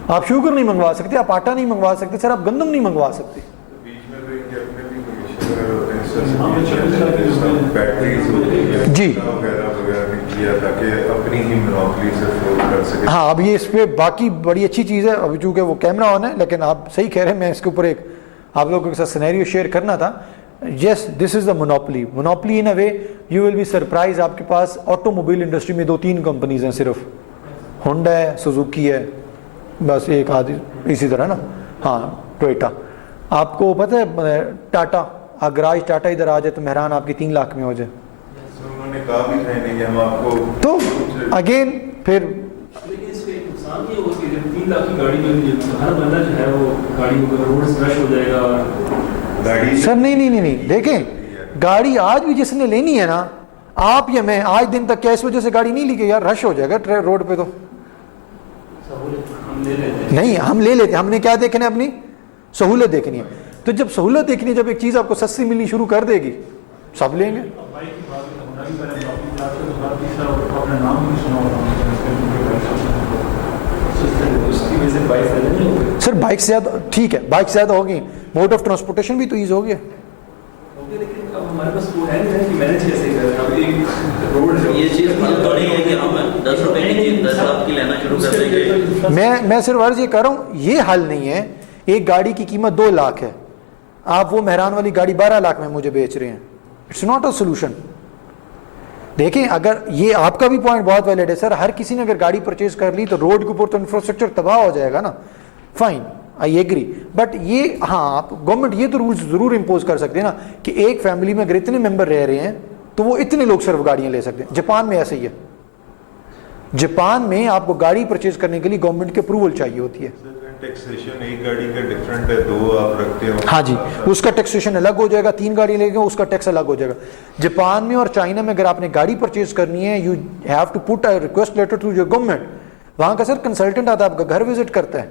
आप शुगर नहीं मंगवा सकते, आप आटा नहीं मंगवा सकते सर, आप गंदम नहीं मंगवा सकते। बीच में तो इनके अपने भी कमिश्नर होते हैं, बैटरीज जी वगैरह भी किया ताकि अपनी ही मोनोपोली से फ्लो कर सके। हाँ, अब ये इस पे बाकी बड़ी अच्छी चीज़ है, अभी चूंकि वो कैमरा ऑन है, लेकिन आप सही कह रहे हैं, मैं इसके ऊपर एक आप लोगों के साथ सिनेरियो शेयर करना था। Yes, this is the monopoly. Monopoly in a way you will be surprise, आपके पास ऑटोमोबाइल इंडस्ट्री में 2-3 कंपनीज हैं सिर्फ, होंडा है, सुजुकी है, बस एक आदि इसी तरह ना, हाँ टोयोटा। आपको पता है टाटा, अगर आज टाटा इधर आ जाए तो मेहरान आपकी 3 लाख में हो जाए। उन्होंने कहा भी था नहीं कि हम आपको तो अगेन फिर लेकिन इसका एक नुकसान ये होगा कि जब 3 लाख की गाड़ी मिलती है तो हर बंदा जो है वो गाड़ी को रोड क्रश हो जाएगा। गाड़ी सर नहीं, देखें गाड़ी आज भी जिसने लेनी है ना, आप या मैं, आज दिन तक क्या इस वजह से गाड़ी नहीं ली कि यार रश हो जाएगा रोड पे, तो हम ले लेते हैं। नहीं हम ले लेते, हमने क्या देखना है, अपनी सहूलत देखनी है। तो जब सहूलत देखनी है, जब एक चीज आपको सस्ती मिलनी शुरू कर देगी, सब लेंगे। बाइक की बात है, होंडा की पहले बाकी क्लास के बाद तीसरा अपना नाम भी सुना होगा, उसकी वजह से बाइक ज़्यादा नहीं होगी। सर बाइक से ज्यादा ठीक है, बाइक से ज्यादा होगी, मोड ऑफ ट्रांसपोर्टेशन भी तो ईज हो गया। लेकिन अब हमारे पास वो है नहीं कि मैनेज कैसे करें। अब एक रोड है, ये चीज़ थोड़ी है कि हम 10 रुपए की चीज़ 10 लाख की लेना शुरू कर देंगे। मैं सिर्फ अर्ज ये कर रहा हूँ, ये हल नहीं है। एक गाड़ी की कीमत 2 लाख है, आप वो मेहरान वाली गाड़ी 12 लाख में मुझे बेच रहे हैं, इट्स नॉट अ सोल्यूशन। देखें, अगर ये आपका भी पॉइंट बहुत वैलिड है सर, हर किसी ने अगर गाड़ी परचेज कर ली तो रोड के ऊपर तो इंफ्रास्ट्रक्चर तबाह हो जाएगा ना, फाइन आई एग्री, बट ये हाँ आप गवर्नमेंट ये तो रूल्स जरूर इंपोज कर सकते हैं ना कि एक फैमिली में अगर इतने मेंबर रह रहे हैं तो वो इतने लोग सिर्फ गाड़ियां ले सकते हैं। जापान में ऐसा ही है, जापान में आपको गाड़ी परचेज करने के लिए गवर्नमेंट की अप्रूवल चाहिए होती है। टैक्सेशन एक गाड़ी का डिफरेंट है, 2 आप रखते हो। हाँ जी, उसका टैक्सेशन अलग हो जाएगा, 3 गाड़ी लेंगे उसका टैक्स अलग हो जाएगा। जापान में और चाइना में अगर आपने गाड़ी परचेज करनी है, you have to put a request letter to your government. वहां का सर कंसल्टेंट आता है, आपका घर विजिट करता है,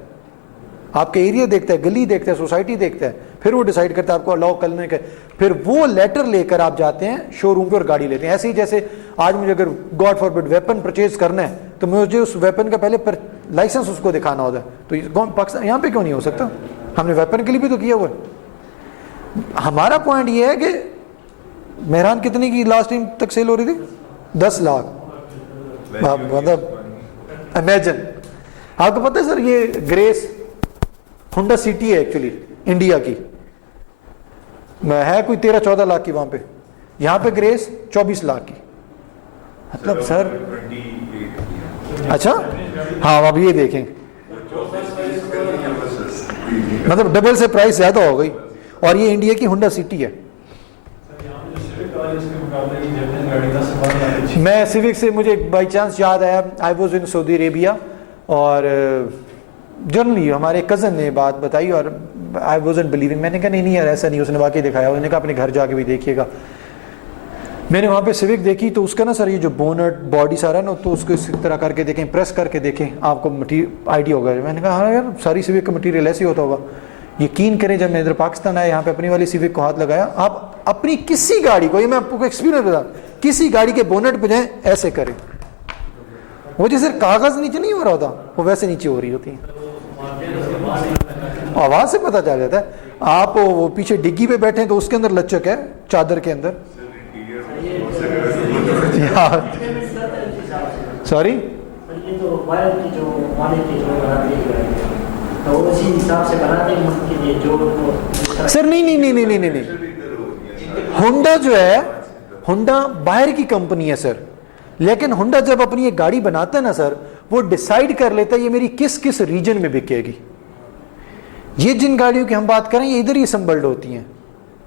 आपके एरिया देखता है, गली देखता है, सोसाइटी देखता है, फिर वो डिसाइड करता है आपको अलाउ करने का, फिर वो लेटर लेकर आप जाते हैं शोरूम पे और गाड़ी लेते हैं। ऐसे ही जैसे आज मुझे अगर गॉड फॉरबिड वेपन परचेज करना है तो मुझे उस वेपन का पहले लाइसेंस उसको दिखाना होता है, तो पाकिस्तान यहाँ पे क्यों नहीं हो सकता? हमने वेपन के लिए भी तो किया हुआ है। हमारा पॉइंट ये है कि मेहरान कितने की लास्ट टाइम तक सेल हो रही थी? 10 लाख। मतलब इमेजिन, आपको पता है सर ये ग्रेस होंडा सिटी है एक्चुअली इंडिया की, है कोई 13-14 लाख की वहां पे, यहां पे ग्रेस 24 लाख की। मतलब सर अच्छा हाँ, अब ये देखें मतलब डबल से प्राइस ज्यादा हो गई, और ये इंडिया की होंडा सिटी है। मैं सिविक से मुझे बाई चांस याद आया, I was in Saudi Arabia, और जनरली हमारे कज़न ने बात बताई और आई वॉजंट बिलीविंग। मैंने कहा नहीं यार ऐसा नहीं, उसने वाकई दिखाया। उन्होंने कहा अपने घर जाके भी देखिएगा। मैंने वहाँ पे सिविक देखी तो उसका ना सर ये जो बोनट बॉडी सारा ना, तो उसको इस तरह करके देखें, प्रेस करके देखें, आपको मटीरियल आइडिया होगा। मैंने कहा हाँ यार सारी सिविक का मटीरियल ऐसे ही होता होगा। यकीन करें जब मैं इधर पाकिस्तान आया, यहाँ पे अपनी वाली सिविक को हाथ लगाया, आप अपनी किसी गाड़ी को, ये मैं आपको एक्सपीरियंस बता, किसी गाड़ी के बोनट पे जाएं ऐसे करें, वो जैसे कागज नीचे नहीं हो रहा होता वो वैसे नीचे हो रही होती है। आवाज से पता चल जाता है। आप वो पीछे डिग्गी पे बैठे हैं तो उसके अंदर लचक है, चादर के अंदर। सॉरी तो वायर की जो क्वालिटी जो बनाते हैं तो उसी हिसाब से बनाते हैं उसके लिए जो सर नहीं, होंडा जो है, होंडा बाहर की कंपनी है सर, लेकिन होंडा जब अपनी एक गाड़ी बनाता है ना सर, वो डिसाइड कर लेता है ये मेरी किस किस रीजन में बिकेगी। ये जिन गाड़ियों की हम बात करें ये इधर ही असम्बल्ड होती हैं,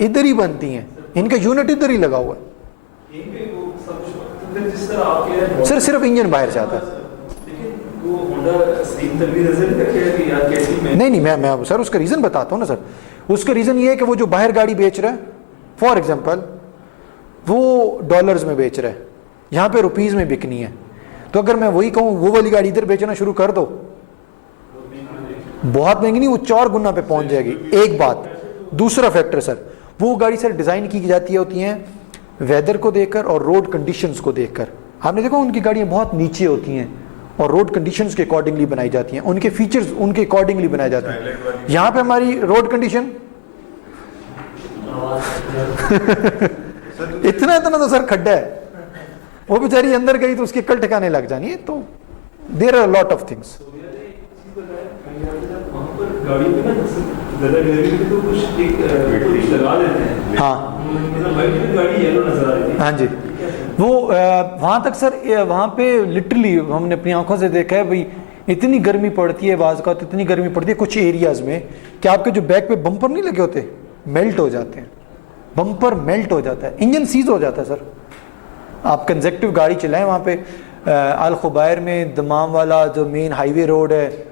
इधर ही बनती हैं, इनका यूनिट इधर ही लगा हुआ है। सर सिर्फ इंजन बाहर से आता है। नहीं मैं सर उसका रीजन बताता हूँ ना सर। उसका रीजन ये है कि वो जो बाहर गाड़ी बेच रहा है, फॉर एग्जांपल वो डॉलर्स में बेच रहा है, यहाँ पे रुपीज में बिकनी है, तो अगर मैं वही कहूँ वो वाली गाड़ी इधर बेचना शुरू कर दो, बहुत महंगी नहीं, वो 4 गुना पे पहुंच जाएगी। एक बात। दूसरा फैक्टर सर, वो गाड़ी सर डिजाइन की जाती होती हैं वेदर को देखकर और रोड कंडीशंस को देखकर। आपने देखो उनकी गाड़ियां बहुत नीचे होती हैं, और रोड कंडीशंस के अकॉर्डिंगली बनाई जाती हैं, उनके फीचर्स उनके अकॉर्डिंगली बनाए जाते हैं। यहाँ पे हमारी रोड कंडीशन इतना तो सर खड्डा है, वो बेचारी अंदर गई तो उसके कल ठिकाने लग जानी है। तो there are lot of things. गाड़ी में ना ज़्यादा गर्मी में तो कुछ कुछ लगा देते हैं। हाँ मतलब गाड़ी येलो नजर आ रही थी। हाँ जी, वो वहाँ तक सर, वहाँ पे लिटरली हमने अपनी आंखों से देखा है भाई, इतनी गर्मी पड़ती है बाज़ का, तो इतनी गर्मी पड़ती है कुछ एरियाज़ में कि आपके जो बैक पे बम्पर नहीं लगे होते, मेल्ट हो जाते हैं, बम्पर मेल्ट हो जाता है, इंजन सीज हो जाता है सर। आप कंजेक्टिव गाड़ी चलाएं वहाँ पे अल खुबैर में, दमाम वाला जो मेन हाईवे रोड है,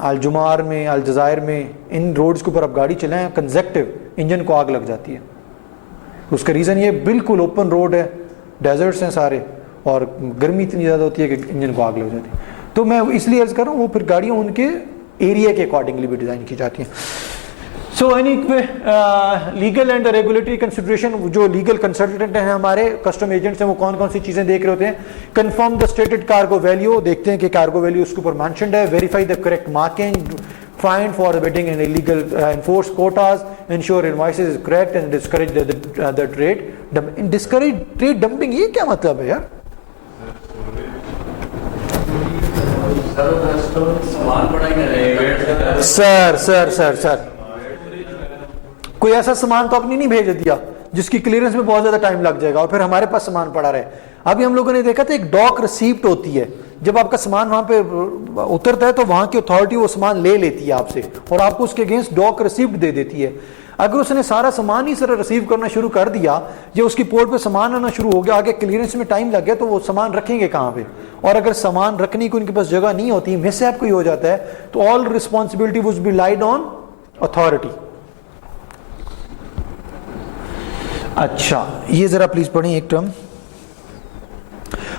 अल जुमार में, अल जज़ायर में, इन रोड्स के ऊपर आप गाड़ी चलाएं कंजेक्टिव, इंजन को आग लग जाती है। उसका रीज़न ये बिल्कुल ओपन रोड है, डेजर्ट्स हैं सारे, और गर्मी इतनी ज़्यादा होती है कि इंजन को आग लग जाती है। तो मैं इसलिए अर्ज़ कर रहा हूँ, वो फिर गाड़ियाँ उनके एरिया के अकॉर्डिंगली भी डिज़ाइन की जाती हैं। So any legal and regulatory consideration, जो लीगल कंसल्टेंट हैं हमारे, कस्टम एजेंट्स हैं, वो कौन कौन सी चीज़ें देख रहे होते हैं? Confirm the stated cargo value, देखते हैं कि कार्गो वैल्यू उसके ऊपर मेंशन्ड है। Verify the correct marking, find for bidding and illegal, enforce Kota's, ensure invoices is correct and discourage the trade. Discourage trade dumping, ये क्या मतलब है यार? सर कोई ऐसा सामान तो आपने नहीं भेज दिया जिसकी क्लियरेंस में बहुत ज्यादा टाइम लग जाएगा और फिर हमारे पास सामान पड़ा रहे। अभी हम लोगों ने देखा था, एक डॉक रिसीप्ट होती है, जब आपका सामान वहां पे उतरता है तो वहां की अथॉरिटी वो सामान ले लेती है आपसे और आपको उसके अगेंस्ट डॉक रिसीप्ट दे देती है। अगर उसने सारा सामान ही सर रिसीव करना शुरू कर दिया, या उसकी पोर्ट पे सामान आना शुरू हो गया, आगे क्लियरेंस में टाइम लग गया, तो वो सामान रखेंगे कहाँ पे? और अगर सामान रखने की उनके पास जगह नहीं होती, मिसहैप कोई हो जाता है, तो all responsibility would be laid on authority. अच्छा, ये जरा प्लीज पढ़ें एक term.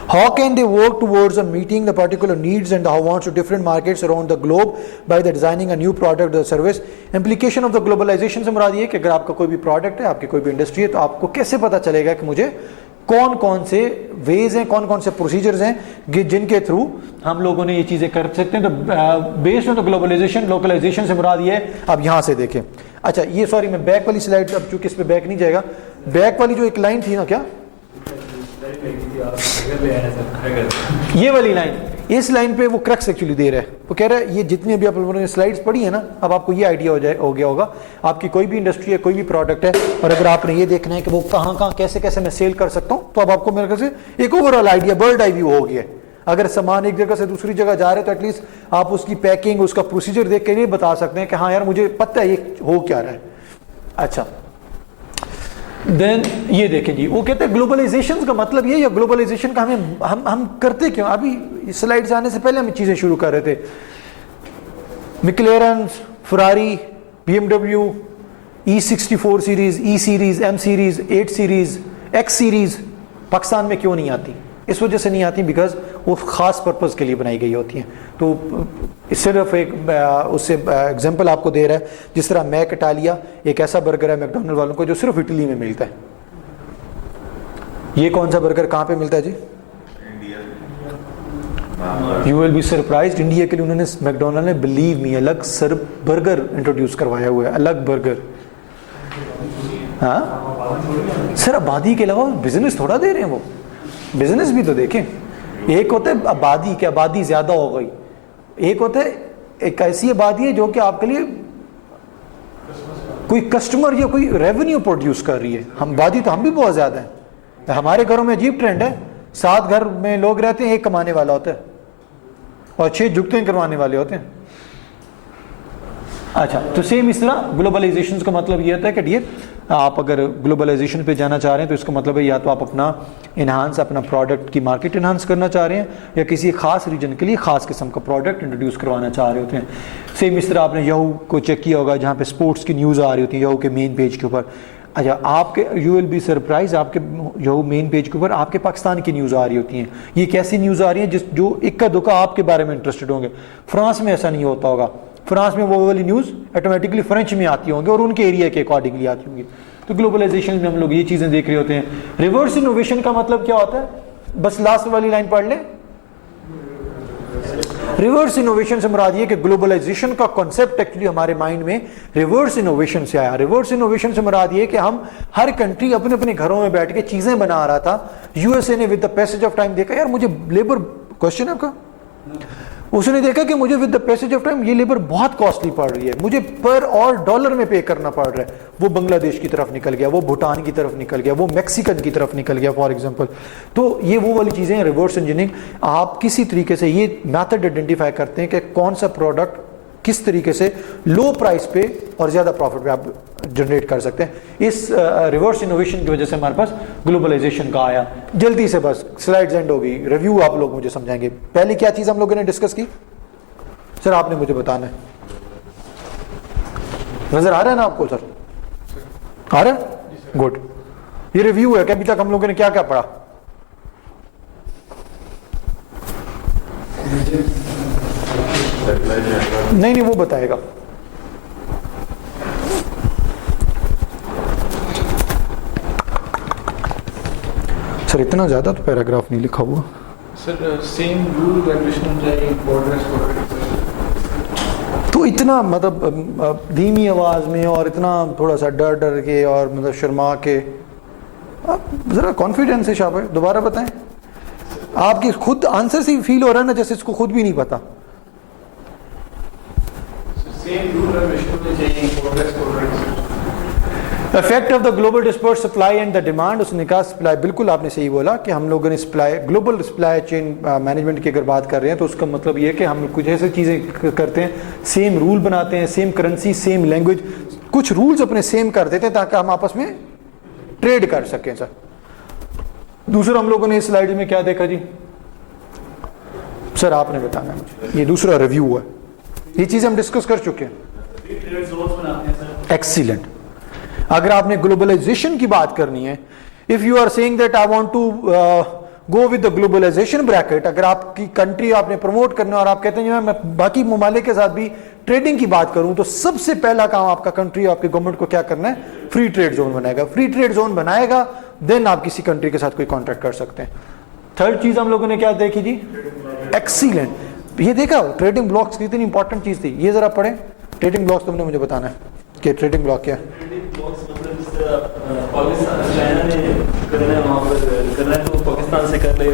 How can they work towards meeting the particular needs and how wants to different markets around the globe by the designing a new product or service? Implication of the globalization से मुराद ये कि अगर आपका कोई भी product है, आपकी कोई भी इंडस्ट्री है, तो आपको कैसे पता चलेगा कि मुझे कौन कौन से वेज हैं, कौन कौन से प्रोसीजर्स हैं जिनके थ्रू हम लोगों ने ये चीज़ें कर सकते हैं। तो based on the globalisation, localisation से मुराद ये है, अब यहाँ से देखें। अच्छा, ये सॉरी मैं बैक वाली स्लाइड, अब चूंकि इस पर बैक नहीं जाएगा, बैक वाली जो एक लाइन थी ना, क्या ये वाली लाइन, इस लाइन पे वो क्रक्स एक्चुअली दे रहा है। वो कह रहा है ये जितनी भी आप लोगों ने स्लाइड्स पढ़ी है ना, अब आपको ये आइडिया हो गया होगा। आपकी कोई भी इंडस्ट्री है, कोई भी प्रोडक्ट है, और अगर आपने ये देखना है कि वो कहाँ कहाँ कैसे कैसे मैं सेल कर सकता हूँ, तो अब आपको मेरे ख्याल से एक overall idea, bird eye view हो गया। अगर सामान एक जगह से दूसरी जगह जा रहे हैं तो एटलीस्ट आप उसकी पैकिंग, उसका प्रोसीजर देख के ये बता सकते हैं कि हाँ यार मुझे पता है ये हो क्या रहा है। अच्छा, देन ये देखें जी, वो कहते हैं ग्लोबलाइजेशन का मतलब ये, या ग्लोबलाइजेशन का हम करते क्यों? अभी स्लाइड्स आने से पहले हम चीजें शुरू कर रहे थे। मैक्लेरन, Ferrari, BMW, E64 series, E series, M series, 8 series, X series Pakistan में क्यों नहीं आती? इस वजह से नहीं आती बिकॉज वो खास पर्पस के लिए बनाई गई होती हैं। तो सिर्फ एक उससे एग्जांपल आपको दे रहा है, जिस तरह मैक इटालिया एक ऐसा बर्गर है मैकडोनल्ड वालों को जो सिर्फ इटली में मिलता है। ये कौन सा बर्गर कहाँ पे मिलता है जी? You will be surprised, India के लिए उन्होंने मैकडोनल्ड ने, बिलीव मी, अलग बर्गर इंट्रोड्यूस करवाया हुआ है, अलग बर्गर। हाँ सर, आबादी के अलावा बिजनेस थोड़ा दे रहे हैं, वो बिजनेस भी तो देखें। एक होता है आबादी की आबादी ज्यादा हो गई, एक होता है एक ऐसी आबादी है जो कि आपके लिए कोई कस्टमर या कोई रेवेन्यू प्रोड्यूस कर रही है। हम आबादी तो हम भी बहुत ज्यादा है। हमारे घरों में अजीब ट्रेंड है, 7 घर में लोग रहते हैं, 1 कमाने वाला होता है और 6 जुगते करवाने वाले होते हैं। अच्छा, तो सेम इस तरह ग्लोबलाइजेशन का मतलब ये होता है कि डियर आप अगर ग्लोबलाइजेशन पे जाना चाह रहे हैं तो इसका मतलब है या तो आप अपना प्रोडक्ट की मार्केट इन्हांस करना चाह रहे हैं, या किसी खास रीजन के लिए खास किस्म का प्रोडक्ट इंट्रोड्यूस करवाना चाह रहे होते हैं। सेम इस तरह आपने याहू को चेक किया होगा, जहाँ पे स्पोर्ट्स की न्यूज़ आ रही होती है याहू के मेन पेज के ऊपर। अच्छा, आपके यू विल बी सरप्राइज, आपके याहू मेन पेज के ऊपर आपके पाकिस्तान की न्यूज़ आ रही होती हैं। ये कैसी न्यूज़ आ रही है जो इक्का दुक्का आपके बारे में इंटरेस्टेड होंगे। फ्रांस में ऐसा नहीं होता होगा, फ्रांस में वो वाली न्यूज़ ऑटोमेटिकली फ्रेंच में आती होंगी और उनके एरिया के अकॉर्डिंगली आती होंगी। तो ग्लोबलाइजेशन में हम लोग ये चीज़ें देख रहे होते हैं। रिवर्स इनोवेशन का मतलब क्या होता है? बस लास्ट वाली लाइन पढ़ लें। रिवर्स इनोवेशन से मुराद ये कि ग्लोबलाइजेशन का कॉन्सेप्ट एक्चुअली हमारे माइंड में रिवर्स इनोवेशन से आया। रिवर्स इनोवेशन से मुराद ये कि हम हर कंट्री अपने अपने घरों में बैठ के चीजें बना रहा था। यूएसए ने with the passage of time देखा यार मुझे लेबर, क्वेश्चन है आपका, उसने देखा कि मुझे with the passage of time ये लेबर बहुत कॉस्टली पड़ रही है, मुझे पर और डॉलर में पे करना पड़ रहा है। वो बांग्लादेश की तरफ निकल गया, वो भूटान की तरफ निकल गया, वो मैक्सिकन की तरफ निकल गया फॉर एग्जांपल। तो ये वो वाली चीज़ें हैं रिवर्स इंजीनियरिंग। आप किसी तरीके से ये मेथड आइडेंटिफाई करते हैं कि कौन सा प्रोडक्ट किस तरीके से लो प्राइस पे और ज़्यादा प्रॉफिट पे आप जनरेट कर सकते हैं। इस रिवर्स इनोवेशन की वजह से हमारे पास ग्लोबलाइजेशन का आया। जल्दी से बस स्लाइड्स एंड होगी, रिव्यू आप लोग मुझे समझाएंगे। पहली क्या चीज़ हम लोगों ने डिस्कस की सर, आपने मुझे बताना है। नजर आ रहा है ना आपको सर? आ रहा है? गुड। ये रिव्यू है कि अभी तक हम लोगों ने क्या क्या पढ़ा। नहीं वो बताएगा। सर इतना ज्यादा तो पैराग्राफ नहीं लिखा हुआ सर। सेम रूल रेगुलेशन तो इतना मतलब धीमी आवाज में और इतना थोड़ा सा डर डर के और मतलब शर्मा के, आप जरा कॉन्फिडेंस से शाबाश दोबारा बताएं। आपकी खुद आंसर से फील हो रहा है ना जैसे इसको खुद भी नहीं पता। Effect of the global disperse supply and the demand, उसने कहा सप्लाई, बिल्कुल आपने सही बोला कि हम लोगों ने supply global supply chain management की अगर बात कर रहे हैं तो उसका मतलब ये है कि हम कुछ ऐसी चीज़ें करते हैं, सेम रूल बनाते हैं, सेम करेंसी, सेम लैंग्वेज, कुछ रूल्स अपने सेम कर देते हैं ताकि हम आपस में ट्रेड कर सकें। सर दूसरा हम लोगों ने इस स्लाइड में क्या देखा जी? सर आपने बताना मुझे, ये दूसरा रिव्यू है, ये चीज़ हम डिस्कस कर चुके हैं। एक्सीलेंट। अगर आपने ग्लोबलाइजेशन की बात करनी है, if you are saying that I want to go with the globalisation bracket, अगर आपकी कंट्री आपने प्रमोट करना और आप कहते हैं मैं बाकी ममालिक के साथ भी ट्रेडिंग की बात करूं, तो सबसे पहला काम आपका कंट्री, आपकी गवर्नमेंट को क्या करना है? फ्री ट्रेड जोन बनाएगा। फ्री ट्रेड जोन बनाएगा देन आप किसी कंट्री के साथ कोई कॉन्ट्रैक्ट कर सकते हैं। थर्ड चीज हम लोगों ने क्या देखी जी? एक्सीलेंट। ये देखा ट्रेडिंग ब्लॉक्स की इतनी इंपॉर्टेंट चीज थी, ये जरा पढ़े। ट्रेडिंग ब्लॉक्स तुमने मुझे बताना है कि ट्रेडिंग ब्लॉक क्या है। चाइना ने करना है, वहाँ पर करना है तो पाकिस्तान से कर ले।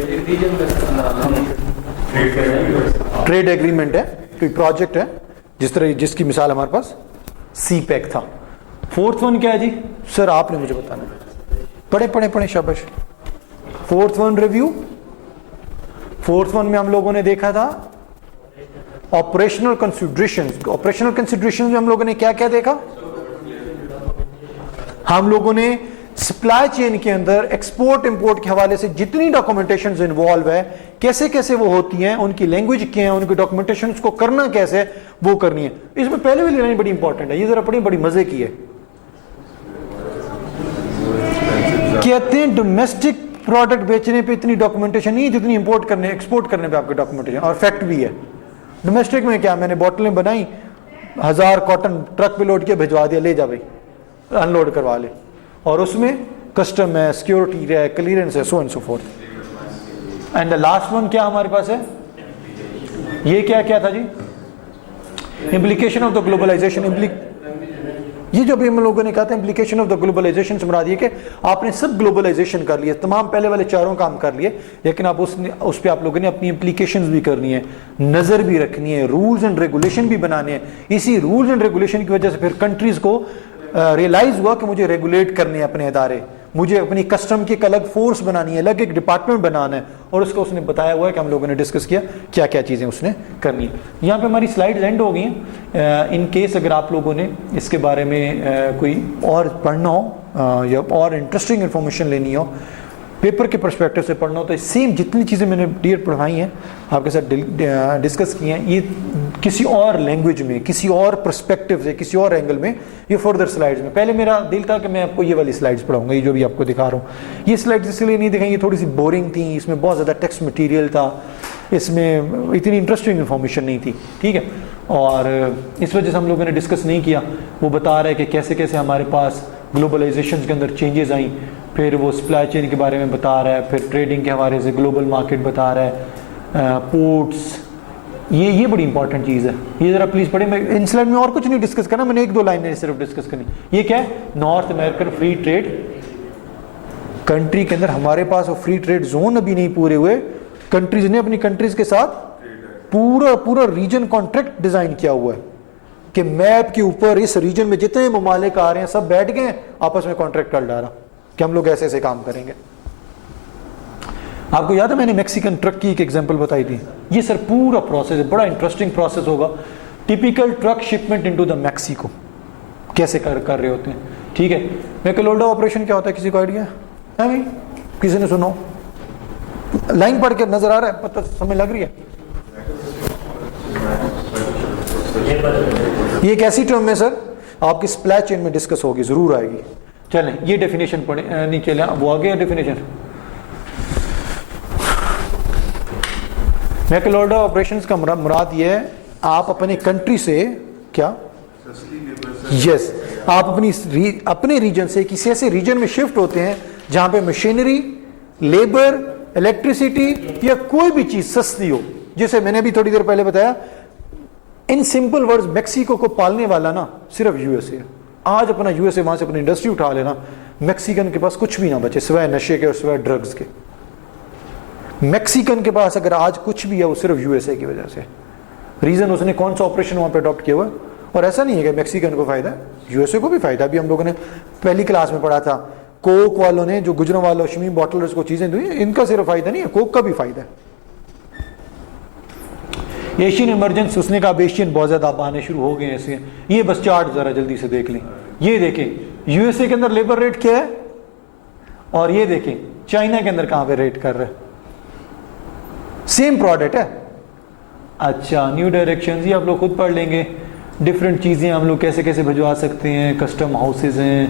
ट्रेड एग्रीमेंट है, कोई प्रोजेक्ट है, जिस तरह जिसकी मिसाल हमारे पास सीपैक था। फोर्थ वन क्या है जी? सर आपने मुझे बताना है। पढ़े पढ़े पढ़े शाबाश। Fourth one review. Fourth one में हम लोगों ने देखा था ऑपरेशनल कंसिडरेशंस। ऑपरेशनल कंसिडरेशंस में हम लोगों ने क्या क्या देखा? हम लोगों ने सप्लाई चेन के अंदर एक्सपोर्ट इंपोर्ट के हवाले से जितनी डॉक्यूमेंटेशंस इन्वॉल्व है, कैसे कैसे वो होती हैं, उनकी लैंग्वेज क्या है, उनकी डॉक्यूमेंटेशंस को करना कैसे वो करनी है। इसमें पहले वाली लाइन बड़ी इंपॉर्टेंट है, ये जरा पढ़ी, बड़ी मजे की है। कहते हैं डोमेस्टिक प्रोडक्ट बेचने पे इतनी डॉक्यूमेंटेशन नहीं जितनी इंपोर्ट करने एक्सपोर्ट करने पे आपकी डॉक्यूमेंटेशन, और फैक्ट भी है। डोमेस्टिक में क्या, मैंने बोतलें बनाई, 1000 कॉटन ट्रक पे लोड किया, भिजवा दिया, ले जा भाई अनलोड करवा ले, और उसमें कस्टम है, सिक्योरिटी है, क्लियरेंस है, so and so forth. And the last one क्या हमारे पास है? ये क्या क्या था जी? Implication of the globalization. ये जो भी हम लोगों ने कहा था इम्प्लीकेशन ऑफ द ग्लोबलाइजेशन से मुराद ये कि आपने सब ग्लोबलाइजेशन कर लिया, तमाम पहले वाले चारों काम कर लिए, लेकिन आप उस पे आप लोगों ने अपनी इम्प्लीकेशंस भी करनी है, नज़र भी रखनी है, रूल्स एंड रेगुलेशन भी बनाने हैं। इसी रूल्स एंड रेगुलेशन की वजह से फिर कंट्रीज को रियलाइज हुआ कि मुझे रेगुलेट करने हैं अपने अदारे, मुझे अपनी कस्टम की एक अलग फोर्स बनानी है, अलग एक डिपार्टमेंट बनाना है, और उसको उसने बताया हुआ है कि हम लोगों ने डिस्कस किया क्या क्या चीज़ें उसने करनी है। यहाँ पे हमारी स्लाइड्स एंड हो गई हैं। इन केस अगर आप लोगों ने इसके बारे में कोई और पढ़ना हो या और इंटरेस्टिंग इन्फॉर्मेशन लेनी हो, पेपर के पर्सपेक्टिव से पढ़ना हो, तो सेम जितनी चीज़ें मैंने डियर पढ़ाई हैं आपके साथ डिस्कस की हैं, ये किसी और लैंग्वेज में, किसी और पर्सपेक्टिव से, किसी और एंगल में, ये फर्दर स्लाइड्स में। पहले मेरा दिल था कि मैं आपको ये वाली स्लाइड्स पढ़ाऊंगा, ये जो भी आपको दिखा रहा हूँ। ये स्लाइड्स इसलिए नहीं दिखाई, ये थोड़ी सी बोरिंग थी, इसमें बहुत ज़्यादा टेक्स्ट मटीरियल था, इसमें इतनी इंटरेस्टिंग इन्फॉर्मेशन नहीं थी, ठीक है, और इस वजह से हम लोगों ने डिस्कस नहीं किया। वो बता रहा है कि कैसे कैसे हमारे पास ग्लोबलाइजेशन के अंदर चेंजेस आई, फिर वो सप्लाई चेन के बारे में बता रहा है, फिर ट्रेडिंग के हवाले से ग्लोबल मार्केट बता रहा है, पोर्ट्स, ये बड़ी इंपॉर्टेंट चीज़ है, ये ज़रा प्लीज़ पढ़े। मैं इन स्लाइड में और कुछ नहीं डिस्कस करना, मैंने 1-2 लाइनें सिर्फ डिस्कस करनी। ये क्या है? North American free trade country के अंदर हमारे पास वो फ्री ट्रेड जोन अभी नहीं पूरे हुए, कंट्रीज ने अपनी कंट्रीज के साथ पूरा रीजन कॉन्ट्रैक्ट डिजाइन किया हुआ है कि मैप के ऊपर इस रीजन में जितने ममालिक आ रहे हैं सब बैठ गए आपस में कॉन्ट्रैक्ट कर डाला कि हम लोग ऐसे ऐसे काम करेंगे। आपको याद है मैंने मैक्सिकन ट्रक की एक एग्जांपल बताई थी। ये सर पूरा प्रोसेस है, बड़ा इंटरेस्टिंग प्रोसेस होगा। Typical truck shipment into the Mexico कैसे कर रहे होते हैं, ठीक है। मैकलोडा ऑपरेशन क्या होता है, किसी को आइडिया है भाई? किसी ने सुनो? लाइन पढ़ के नजर आ रहा है, पता समझ लग रही है? ये एक ऐसी टर्म है सर आपकी सप्लाई चेन में डिस्कस होगी, जरूर आएगी। चलें ये डेफिनेशन पढ़े, नहीं चले वो आ गया डेफिनेशन। मैकलोडा ऑपरेशंस का मुराद ये है आप अपने कंट्री से क्या, यस, आप अपने रीजन से किसी ऐसे रीजन में शिफ्ट होते हैं जहां पे मशीनरी, लेबर, इलेक्ट्रिसिटी या कोई भी चीज सस्ती हो। जैसे मैंने भी थोड़ी देर पहले बताया, इन सिंपल वर्ड्स मैक्सिको को पालने वाला ना सिर्फ यूएसए है। आज अपना यूएसए वहां से अपनी इंडस्ट्री उठा लेना, मैक्सिकन के पास कुछ भी ना बचे सिवाय नशे के और सिवाय ड्रग्स के। मैक्सिकन के पास अगर आज कुछ भी है वो सिर्फ यूएसए की वजह से। रीजन उसने कौन सा ऑपरेशन वहां पे अडॉप्ट किया हुआ है। और ऐसा नहीं है कि मैक्सिकन को फायदा है, यूएसए को भी फायदा। अभी हम लोगों ने पहली क्लास में पढ़ा था, कोक वालों ने जो गुजरांवाला और शमी बॉटलर्स को चीजें दी, इनका सिर्फ फायदा नहीं है, कोक का भी फायदा है। एशियन इमरजेंस, उसने कहा एशियन बहुत ज्यादा आने शुरू हो गए ऐसे। ये बस चार्ट जरा जल्दी से देख लें। ये देखें यूएसए के अंदर लेबर रेट क्या है और ये देखें चाइना के अंदर कहां पे रेट कर रहा है। सेम प्रोडक्ट है। अच्छा, न्यू डायरेक्शंस ये आप लोग खुद पढ़ लेंगे। डिफरेंट चीजें हम लोग कैसे कैसे भिजवा सकते हैं, कस्टम हाउसेज हैं,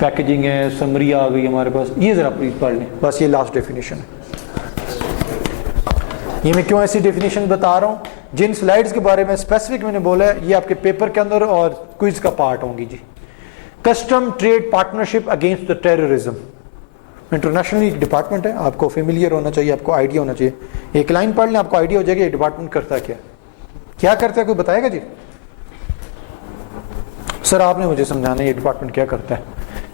पैकेजिंग है, समरी आ गई हमारे पास। ये जरा प्लीज पढ़ लें। बस ये लास्ट डेफिनेशन है। ये मैं क्यों ऐसी डेफिनेशन बता रहा हूं, जिन स्लाइड्स के बारे में स्पेसिफिक मैंने बोला है ये आपके पेपर के अंदर और क्विज का पार्ट होंगी जी। Custom trade partnership against the terrorism, internationally department है, आपको फेमिलियर होना चाहिए, आपको आइडिया होना चाहिए। एक लाइन पढ़ लें आपको आइडिया हो जाएगा ये डिपार्टमेंट करता क्या करता है। कोई बताएगा जी? सर आपने मुझे समझाना है ये डिपार्टमेंट क्या करता है।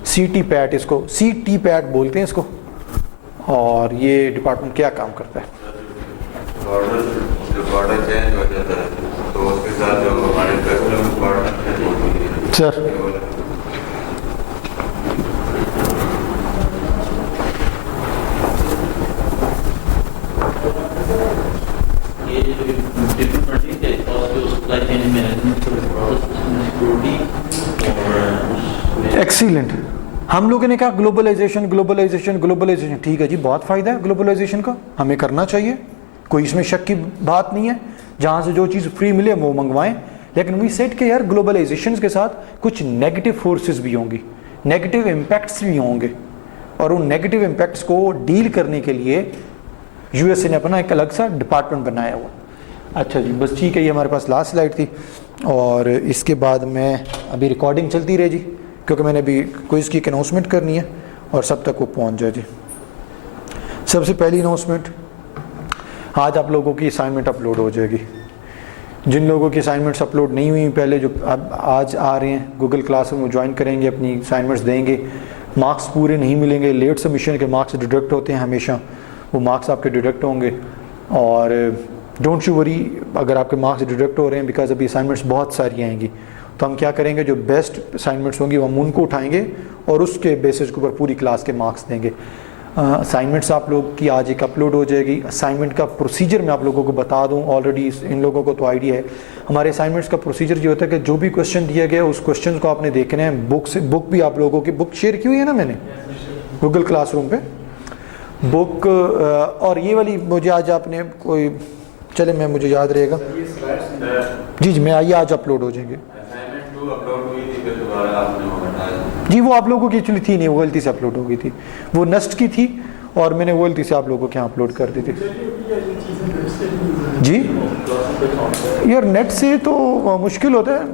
सीटी पैट, इसको सीटी पैट बोलते हैं इसको। और ये डिपार्टमेंट क्या काम करता है? बॉर्डर चेंज हो जाता है तो उसके साथ जो हमारे कस्टम बॉर्डर सर ये जो डिफरेंट कंट्री के पास जो सप्लाई चेन मैनेजमेंट सिक्योरिटी और एक्सीलेंट। हम लोगों ने कहा ग्लोबलाइजेशन ग्लोबलाइजेशन ग्लोबलाइजेशन, ठीक है जी, बहुत फायदा है ग्लोबलाइजेशन का, हमें करना चाहिए, कोई इसमें शक की बात नहीं है। जहां से जो चीज फ्री मिले वो मंगवाएं। लेकिन वी सेट के यार ग्लोबलाइजेशन के साथ कुछ नेगेटिव फोर्सेस भी होंगी, नेगेटिव इम्पैक्ट्स भी होंगे, और उन नेगेटिव इम्पैक्ट्स को डील करने के लिए यूएसए ने अपना एक अलग सा डिपार्टमेंट बनाया हुआ। अच्छा जी, बस ठीक है, ये हमारे पास लास्ट स्लाइड थी। और इसके बाद मैं अभी रिकॉर्डिंग चलती रहे जी, क्योंकि मैंने अभी क्विज की अनाउंसमेंट करनी है और सब तक वो पहुंच जाए जी। सबसे पहली अनाउंसमेंट, आज आप लोगों की असाइनमेंट अपलोड हो जाएगी। जिन लोगों की असाइनमेंट्स अपलोड नहीं हुई पहले, जो अब आज आ रहे हैं गूगल क्लासरूम में ज्वाइन करेंगे, अपनी असाइनमेंट्स देंगे, मार्क्स पूरे नहीं मिलेंगे, लेट सबमिशन के मार्क्स डिडक्ट होते हैं हमेशा, वो मार्क्स आपके डिडक्ट होंगे। और डोंट यू वरी अगर आपके मार्क्स डिडक्ट हो रहे हैं, बिकॉज अभी असाइनमेंट्स बहुत सारी आएंगी। तो हम क्या करेंगे, जो बेस्ट असाइनमेंट्स होंगी हम उनको उठाएंगे और उसके बेसिस के ऊपर पूरी क्लास के मार्क्स देंगे। असाइनमेंट्स आप लोग की आज एक अपलोड हो जाएगी। असाइनमेंट का प्रोसीजर मैं आप लोगों को बता दूं, ऑलरेडी इन लोगों को तो आइडिया है। हमारे असाइनमेंट्स का प्रोसीजर ये होता है कि जो भी क्वेश्चन दिया गया उस क्वेश्चन को आपने देखना है। बुक भी आप लोगों की बुक शेयर की हुई है ना मैंने गूगल क्लासरूम पे बुक। और ये वाली मुझे आज आपने कोई, चले मैं मुझे याद रहेगा जी जी, मैं आइए आज अपलोड हो जाएंगे जी। वो आप लोगों की एक्चुअली थी नहीं, वो गलती से अपलोड हो गई थी, वो नस्ट की थी और मैंने वो गलती से आप लोगों के यहाँ अपलोड कर दी थी जी। यार नेट से तो मुश्किल होता है,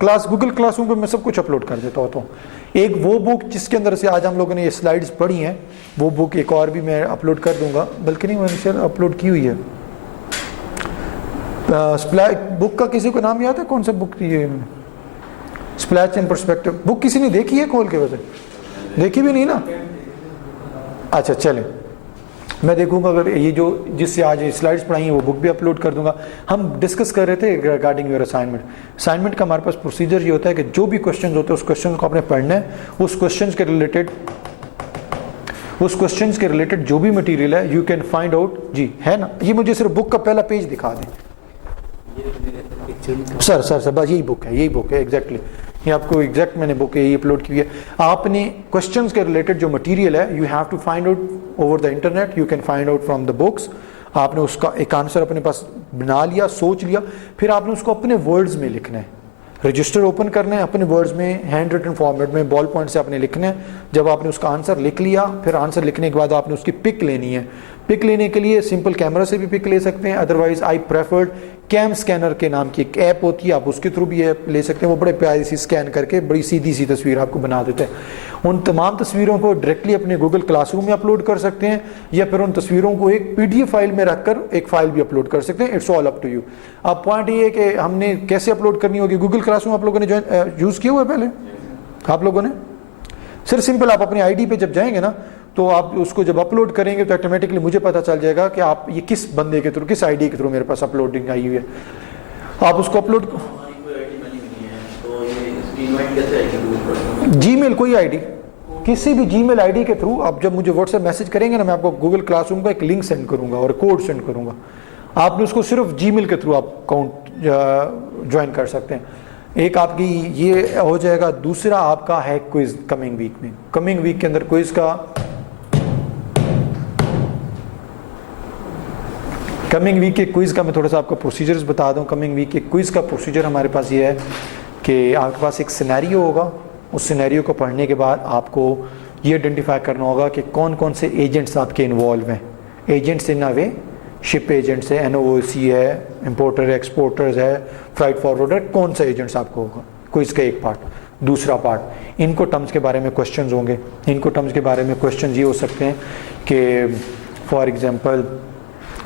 क्लास गूगल क्लासरूम पे मैं सब कुछ अपलोड कर देता होता हूँ। एक वो बुक जिसके अंदर से आज हम लोगों ने ये स्लाइड्स पढ़ी हैं, वो बुक एक और भी मैं अपलोड कर दूंगा, बल्कि नहीं मैंने शायद अपलोड की हुई है। स्प्लैश बुक का किसी को नाम याद है? कौन सा बुक थी ये? स्प्लैश इन पर्सपेक्टिव बुक किसी ने देखी है खोल के? वैसे देखी भी नहीं ना। अच्छा चलें, मैं देखूंगा अगर ये जो जिससे आज स्लाइड्स पढ़ाई हैं वो बुक भी अपलोड कर दूंगा। हम डिस्कस कर रहे थे रिगार्डिंग योर असाइनमेंट का हमारे पास प्रोसीजर ये होता है कि जो भी क्वेश्चन होते हैं उस क्वेश्चन को आपने पढ़ना है, उस क्वेश्चन के रिलेटेड जो भी मटेरियल है यू कैन फाइंड आउट। जी है ना, ये मुझे सिर्फ बुक का पहला पेज दिखा दें सर बस यही बुक है एग्जैक्टली। ये आपको एग्जैक्ट मैंने बुक यही अपलोड की है। आपने क्वेश्चंस के रिलेटेड जो मटेरियल है you have to find out over the internet, you can find out from the books. आपने उसका एक आंसर अपने पास बना लिया, सोच लिया, फिर आपने उसको अपने वर्ड्स में लिखना है। रजिस्टर ओपन करना है अपने वर्ड्स में, हैंड रिटन फॉर्मेट में, बॉल पॉइंट से आपने लिखना है। जब आपने उसका आंसर लिख लिया, फिर आंसर लिखने के बाद आपने उसकी पिक लेनी है। पिक लेने के लिए सिंपल कैमरा से भी पिक ले सकते हैं, otherwise I preferred CamScanner के नाम की एक ऐप होती है, आप उसके थ्रू भी ले सकते हैं। वो बड़े प्यारी सी स्कैन करके बड़ी सीधी सी तस्वीर आपको बना देते हैं। उन तमाम तस्वीरों को डायरेक्टली अपने गूगल क्लासरूम में अपलोड कर सकते हैं, या फिर उन तस्वीरों को एक PDF फाइल में रखकर एक फाइल भी अपलोड कर सकते हैं। It's all up to you. अब पॉइंट ये है कि हमने कैसे अपलोड करनी होगी। गूगल क्लासरूम आप लोगों ने यूज़ किया हुआ है पहले? आप लोगों ने सिर्फ सिंपल आप अपनी ID पे जब जाएंगे ना, तो आप उसको जब अपलोड करेंगे तो ऑटोमेटिकली मुझे पता चल जाएगा कि आप ये किस बंदे के थ्रू, किस ID के थ्रू मेरे पास अपलोडिंग आई हुई है। आप उसको अपलोड जीमेल, कोई ID, किसी भी जीमेल ID के थ्रू आप जब मुझे व्हाट्सएप मैसेज करेंगे ना, मैं आपको गूगल क्लासरूम का एक लिंक सेंड करूंगा और कोड सेंड करूंगा। आपने उसको सिर्फ जीमेल के थ्रू आप अकाउंट ज्वाइन कर सकते हैं। एक आपकी ये हो जाएगा। दूसरा आपका है क्विज कमिंग वीक में। कमिंग वीक के अंदर क्विज का मैं थोड़ा सा आपको प्रोसीजर्स बता दूं। कमिंग वीक के क्विज का प्रोसीजर हमारे पास ये है कि आपके पास एक सिनेरियो होगा। उस सिनेरियो को पढ़ने के बाद आपको ये आइडेंटिफाई करना होगा कि कौन कौन से एजेंट्स आपके इन्वॉल्व हैं। एजेंट्स इन अ वे, शिप एजेंट्स है, NOC है, इंपोर्टर है, एक्सपोर्टर्स है, फ्राइट फॉरवर्डर, कौन सा एजेंट्स आपको होगा। क्विज का एक पार्ट। दूसरा पार्ट, इनको टर्म्स के बारे में क्वेश्चंस होंगे। इनको टर्म्स के बारे में क्वेश्चंस ये हो सकते हैं कि फॉर एग्जांपल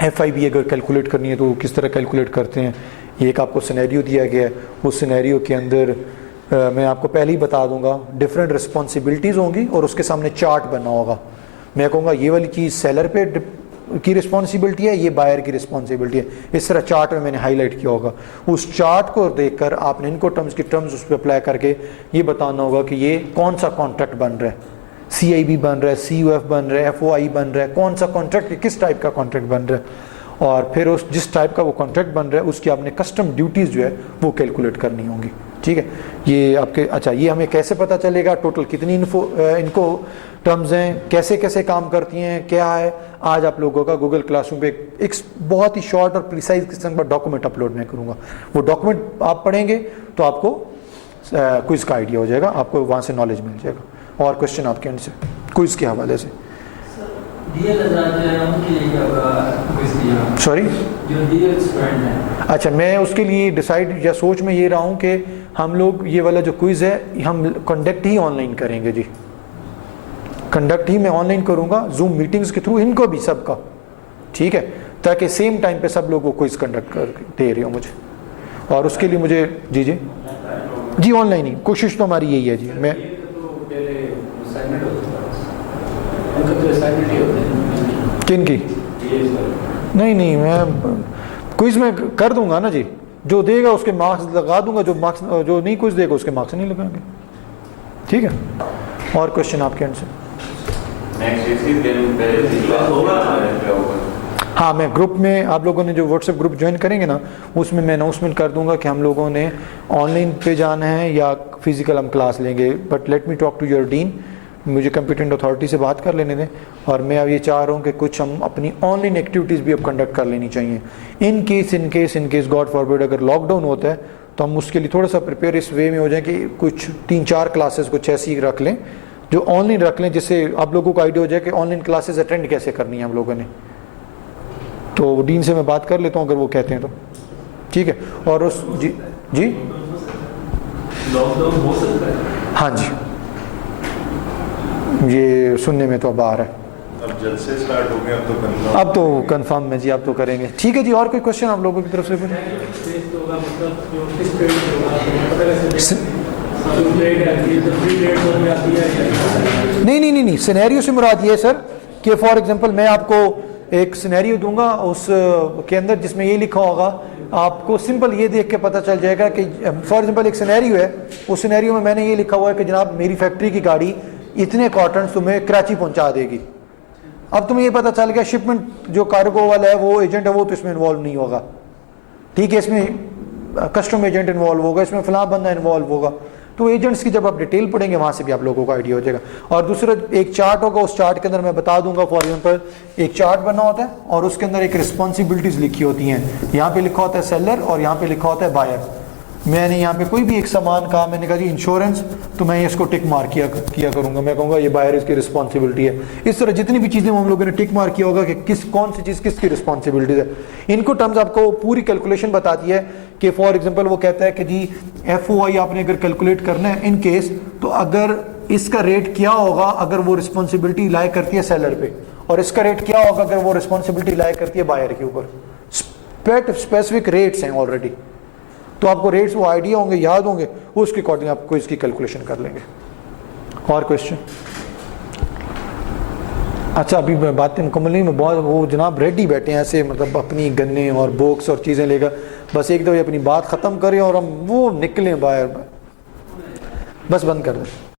FIB अगर कैलकुलेट करनी है तो किस तरह कैलकुलेट करते हैं। ये एक आपको सिनेरियो दिया गया है। उस सिनेरियो के अंदर मैं आपको पहले ही बता दूंगा डिफरेंट रिस्पॉन्सिबिलिटीज़ होंगी और उसके सामने चार्ट बना होगा। मैं कहूँगा ये वाली चीज़ सेलर पे की रिस्पॉन्सिबिलिटी है, ये बायर की रिस्पॉन्सिबिलिटी है। इस तरह चार्ट में मैंने हाईलाइट किया होगा। उस चार्ट को देखकर आपने इनको टर्म्स की टर्म्स उस पर अप्लाई करके ये बताना होगा कि ये कौन सा कॉन्ट्रैक्ट बन रहा है। CIB बन रहा है, CUF बन रहा है, FOI बन रहा है, कौन सा कॉन्ट्रैक्ट, किस टाइप का कॉन्ट्रैक्ट बन रहा है। और फिर उस जिस टाइप का वो कॉन्ट्रैक्ट बन रहा है उसकी आपने कस्टम ड्यूटीज़ जो है वो कैलकुलेट करनी होंगी। ठीक है, ये आपके अच्छा ये हमें कैसे पता चलेगा टोटल कितनी इनको टर्म्स हैं, कैसे कैसे काम करती हैं, क्या है। आज आप लोगों का गूगल क्लासरूम पे एक बहुत ही शॉर्ट और प्रिसाइज किस्म का डॉक्यूमेंट अपलोड मैं करूँगा। वो डॉक्यूमेंट आप पढ़ेंगे तो आपको क्विज का आइडिया हो जाएगा, आपको वहाँ से नॉलेज मिल जाएगा। और क्वेश्चन आपके एंड से क्विज के हवाले से? सॉरी, अच्छा मैं उसके लिए डिसाइड या सोच में ये रहा हूँ कि हम लोग ये वाला जो क्विज है हम कंडक्ट ही ऑनलाइन करेंगे। जी कंडक्ट ही मैं ऑनलाइन करूँगा जूम मीटिंग्स के थ्रू, इनको भी सबका। ठीक है, ताकि सेम टाइम पे सब लोग वो क्विज कंडक्ट कर दे रहे हो मुझे। और उसके लिए मुझे जी ऑनलाइन ही कोशिश तो हमारी यही है। जी मैं किन की नहीं मैं क्विज में कर दूंगा ना जी। जो देगा उसके मार्क्स लगा दूंगा, जो नहीं कुछ देगा उसके मार्क्स नहीं लगाएंगे। ठीक है, और क्वेश्चन आपके एंड से? हाँ, मैं ग्रुप में आप लोगों ने जो व्हाट्सएप ग्रुप ज्वाइन करेंगे ना उसमें मैं अनाउंसमेंट कर दूंगा कि हम लोगों ने ऑनलाइन पे जाना है या फिजिकल हम क्लास लेंगे। But let me talk to your dean, मुझे कंप्यूटेंट अथॉरिटी से बात कर लेने दें। और मैं अब ये चाह रहा हूँ कि कुछ हम अपनी ऑनलाइन एक्टिविटीज़ भी अब कंडक्ट कर लेनी चाहिए। इन केस गॉड फॉरबिड अगर लॉकडाउन होता है तो हम उसके लिए थोड़ा सा प्रिपेयर इस वे में हो जाए कि कुछ 3-4 क्लासेस कुछ ऐसी रख लें जो ऑनलाइन रख लें, जिससे आप लोगों को आइडिया हो जाए कि ऑनलाइन क्लासेस अटेंड कैसे करनी है हम लोगों ने। तो डीन से मैं बात कर लेता हूँ अगर वो कहते हैं तो। ठीक है, और उस जी लॉकडाउन हो सकता है? हाँ जी, ये सुनने में तो अब आ रहा है। अब जल्द से स्टार्ट हो गया, अब तो कंफर्म। अब तो कंफर्म है जी, अब तो करेंगे। ठीक है जी, और कोई क्वेश्चन आप लोगों की तरफ से? स्पेस तो होगा, मतलब जो किस पेड़ होगा तो पता कैसे जो प्लेट है तो फ्री प्लेट में आती है। नहीं, सिनेरियो से मुराद ये है सर कि फॉर एग्जांपल मैं आपको एक सिनेरियो दूंगा उस के अंदर जिसमें ये लिखा होगा, आपको सिंपल ये देख के पता चल जाएगा कि फॉर एग्जांपल एक सिनेरियो है, उस सिनेरियो में मैंने ये लिखा हुआ है कि जनाब मेरी फैक्ट्री की गाड़ी इतने कॉटन तुम्हें कराची पहुंचा देगी। अब तुम्हें ये पता चल गया शिपमेंट जो कार्गो वाला है वो एजेंट है वो तो इसमें इन्वॉल्व नहीं होगा, ठीक है, इसमें कस्टम एजेंट इन्वॉल्व होगा, इसमें फलां बंदा इन्वॉल्व होगा। तो एजेंट्स की जब आप डिटेल पढ़ेंगे वहाँ से भी आप लोगों को आइडिया हो जाएगा। और दूसरा एक चार्ट होगा, उस चार्ट के अंदर मैं बता दूंगा, फॉर एग्जांपल एक चार्ट बना होता है और उसके अंदर एक रिस्पॉन्सिबिलिटीज लिखी होती हैं। यहाँ पे लिखा होता है सेलर और यहाँ पे लिखा होता है बायर। मैंने यहाँ पे कोई भी एक सामान कहा, मैंने कहा जी इंश्योरेंस, तो मैं इसको टिक मार्क किया करूँगा, मैं कहूँगा ये बायर इसकी रिस्पॉन्सिबिलिटी है। इस तरह जितनी भी चीज़ें हम लोगों ने टिक मार्क किया होगा कि कौन सी चीज़ किसकी रिस्पॉन्सिबिलिटीज है। इनको टर्म्स आपको पूरी कैलकुलेशन बताती है कि फॉर एग्जांपल वो कहता है कि जी FOI आपने अगर कैलकुलेट करना है इन केस, तो अगर इसका रेट क्या होगा अगर वो रिस्पॉन्सिबिलिटी लाए करती है सेलर पे, और इसका रेट क्या होगा अगर वो रिस्पॉन्सिबिलिटी लाए करती है बायर के ऊपर। स्पेसिफिक रेट्स हैं ऑलरेडी, तो आपको रेट्स वो आइडिया होंगे, याद होंगे, उसके अकॉर्डिंग आपको इसकी कैलकुलेशन कर लेंगे। और क्वेश्चन? अच्छा, अभी मैं बातें मुकम्मल नहीं, मैं बहुत वो जनाब रेडी बैठे हैं ऐसे, मतलब अपनी गन्ने और बॉक्स और चीज़ें लेकर, बस एक दफ़े अपनी बात ख़त्म करें और हम वो निकलें बाहर, बस बंद कर दें।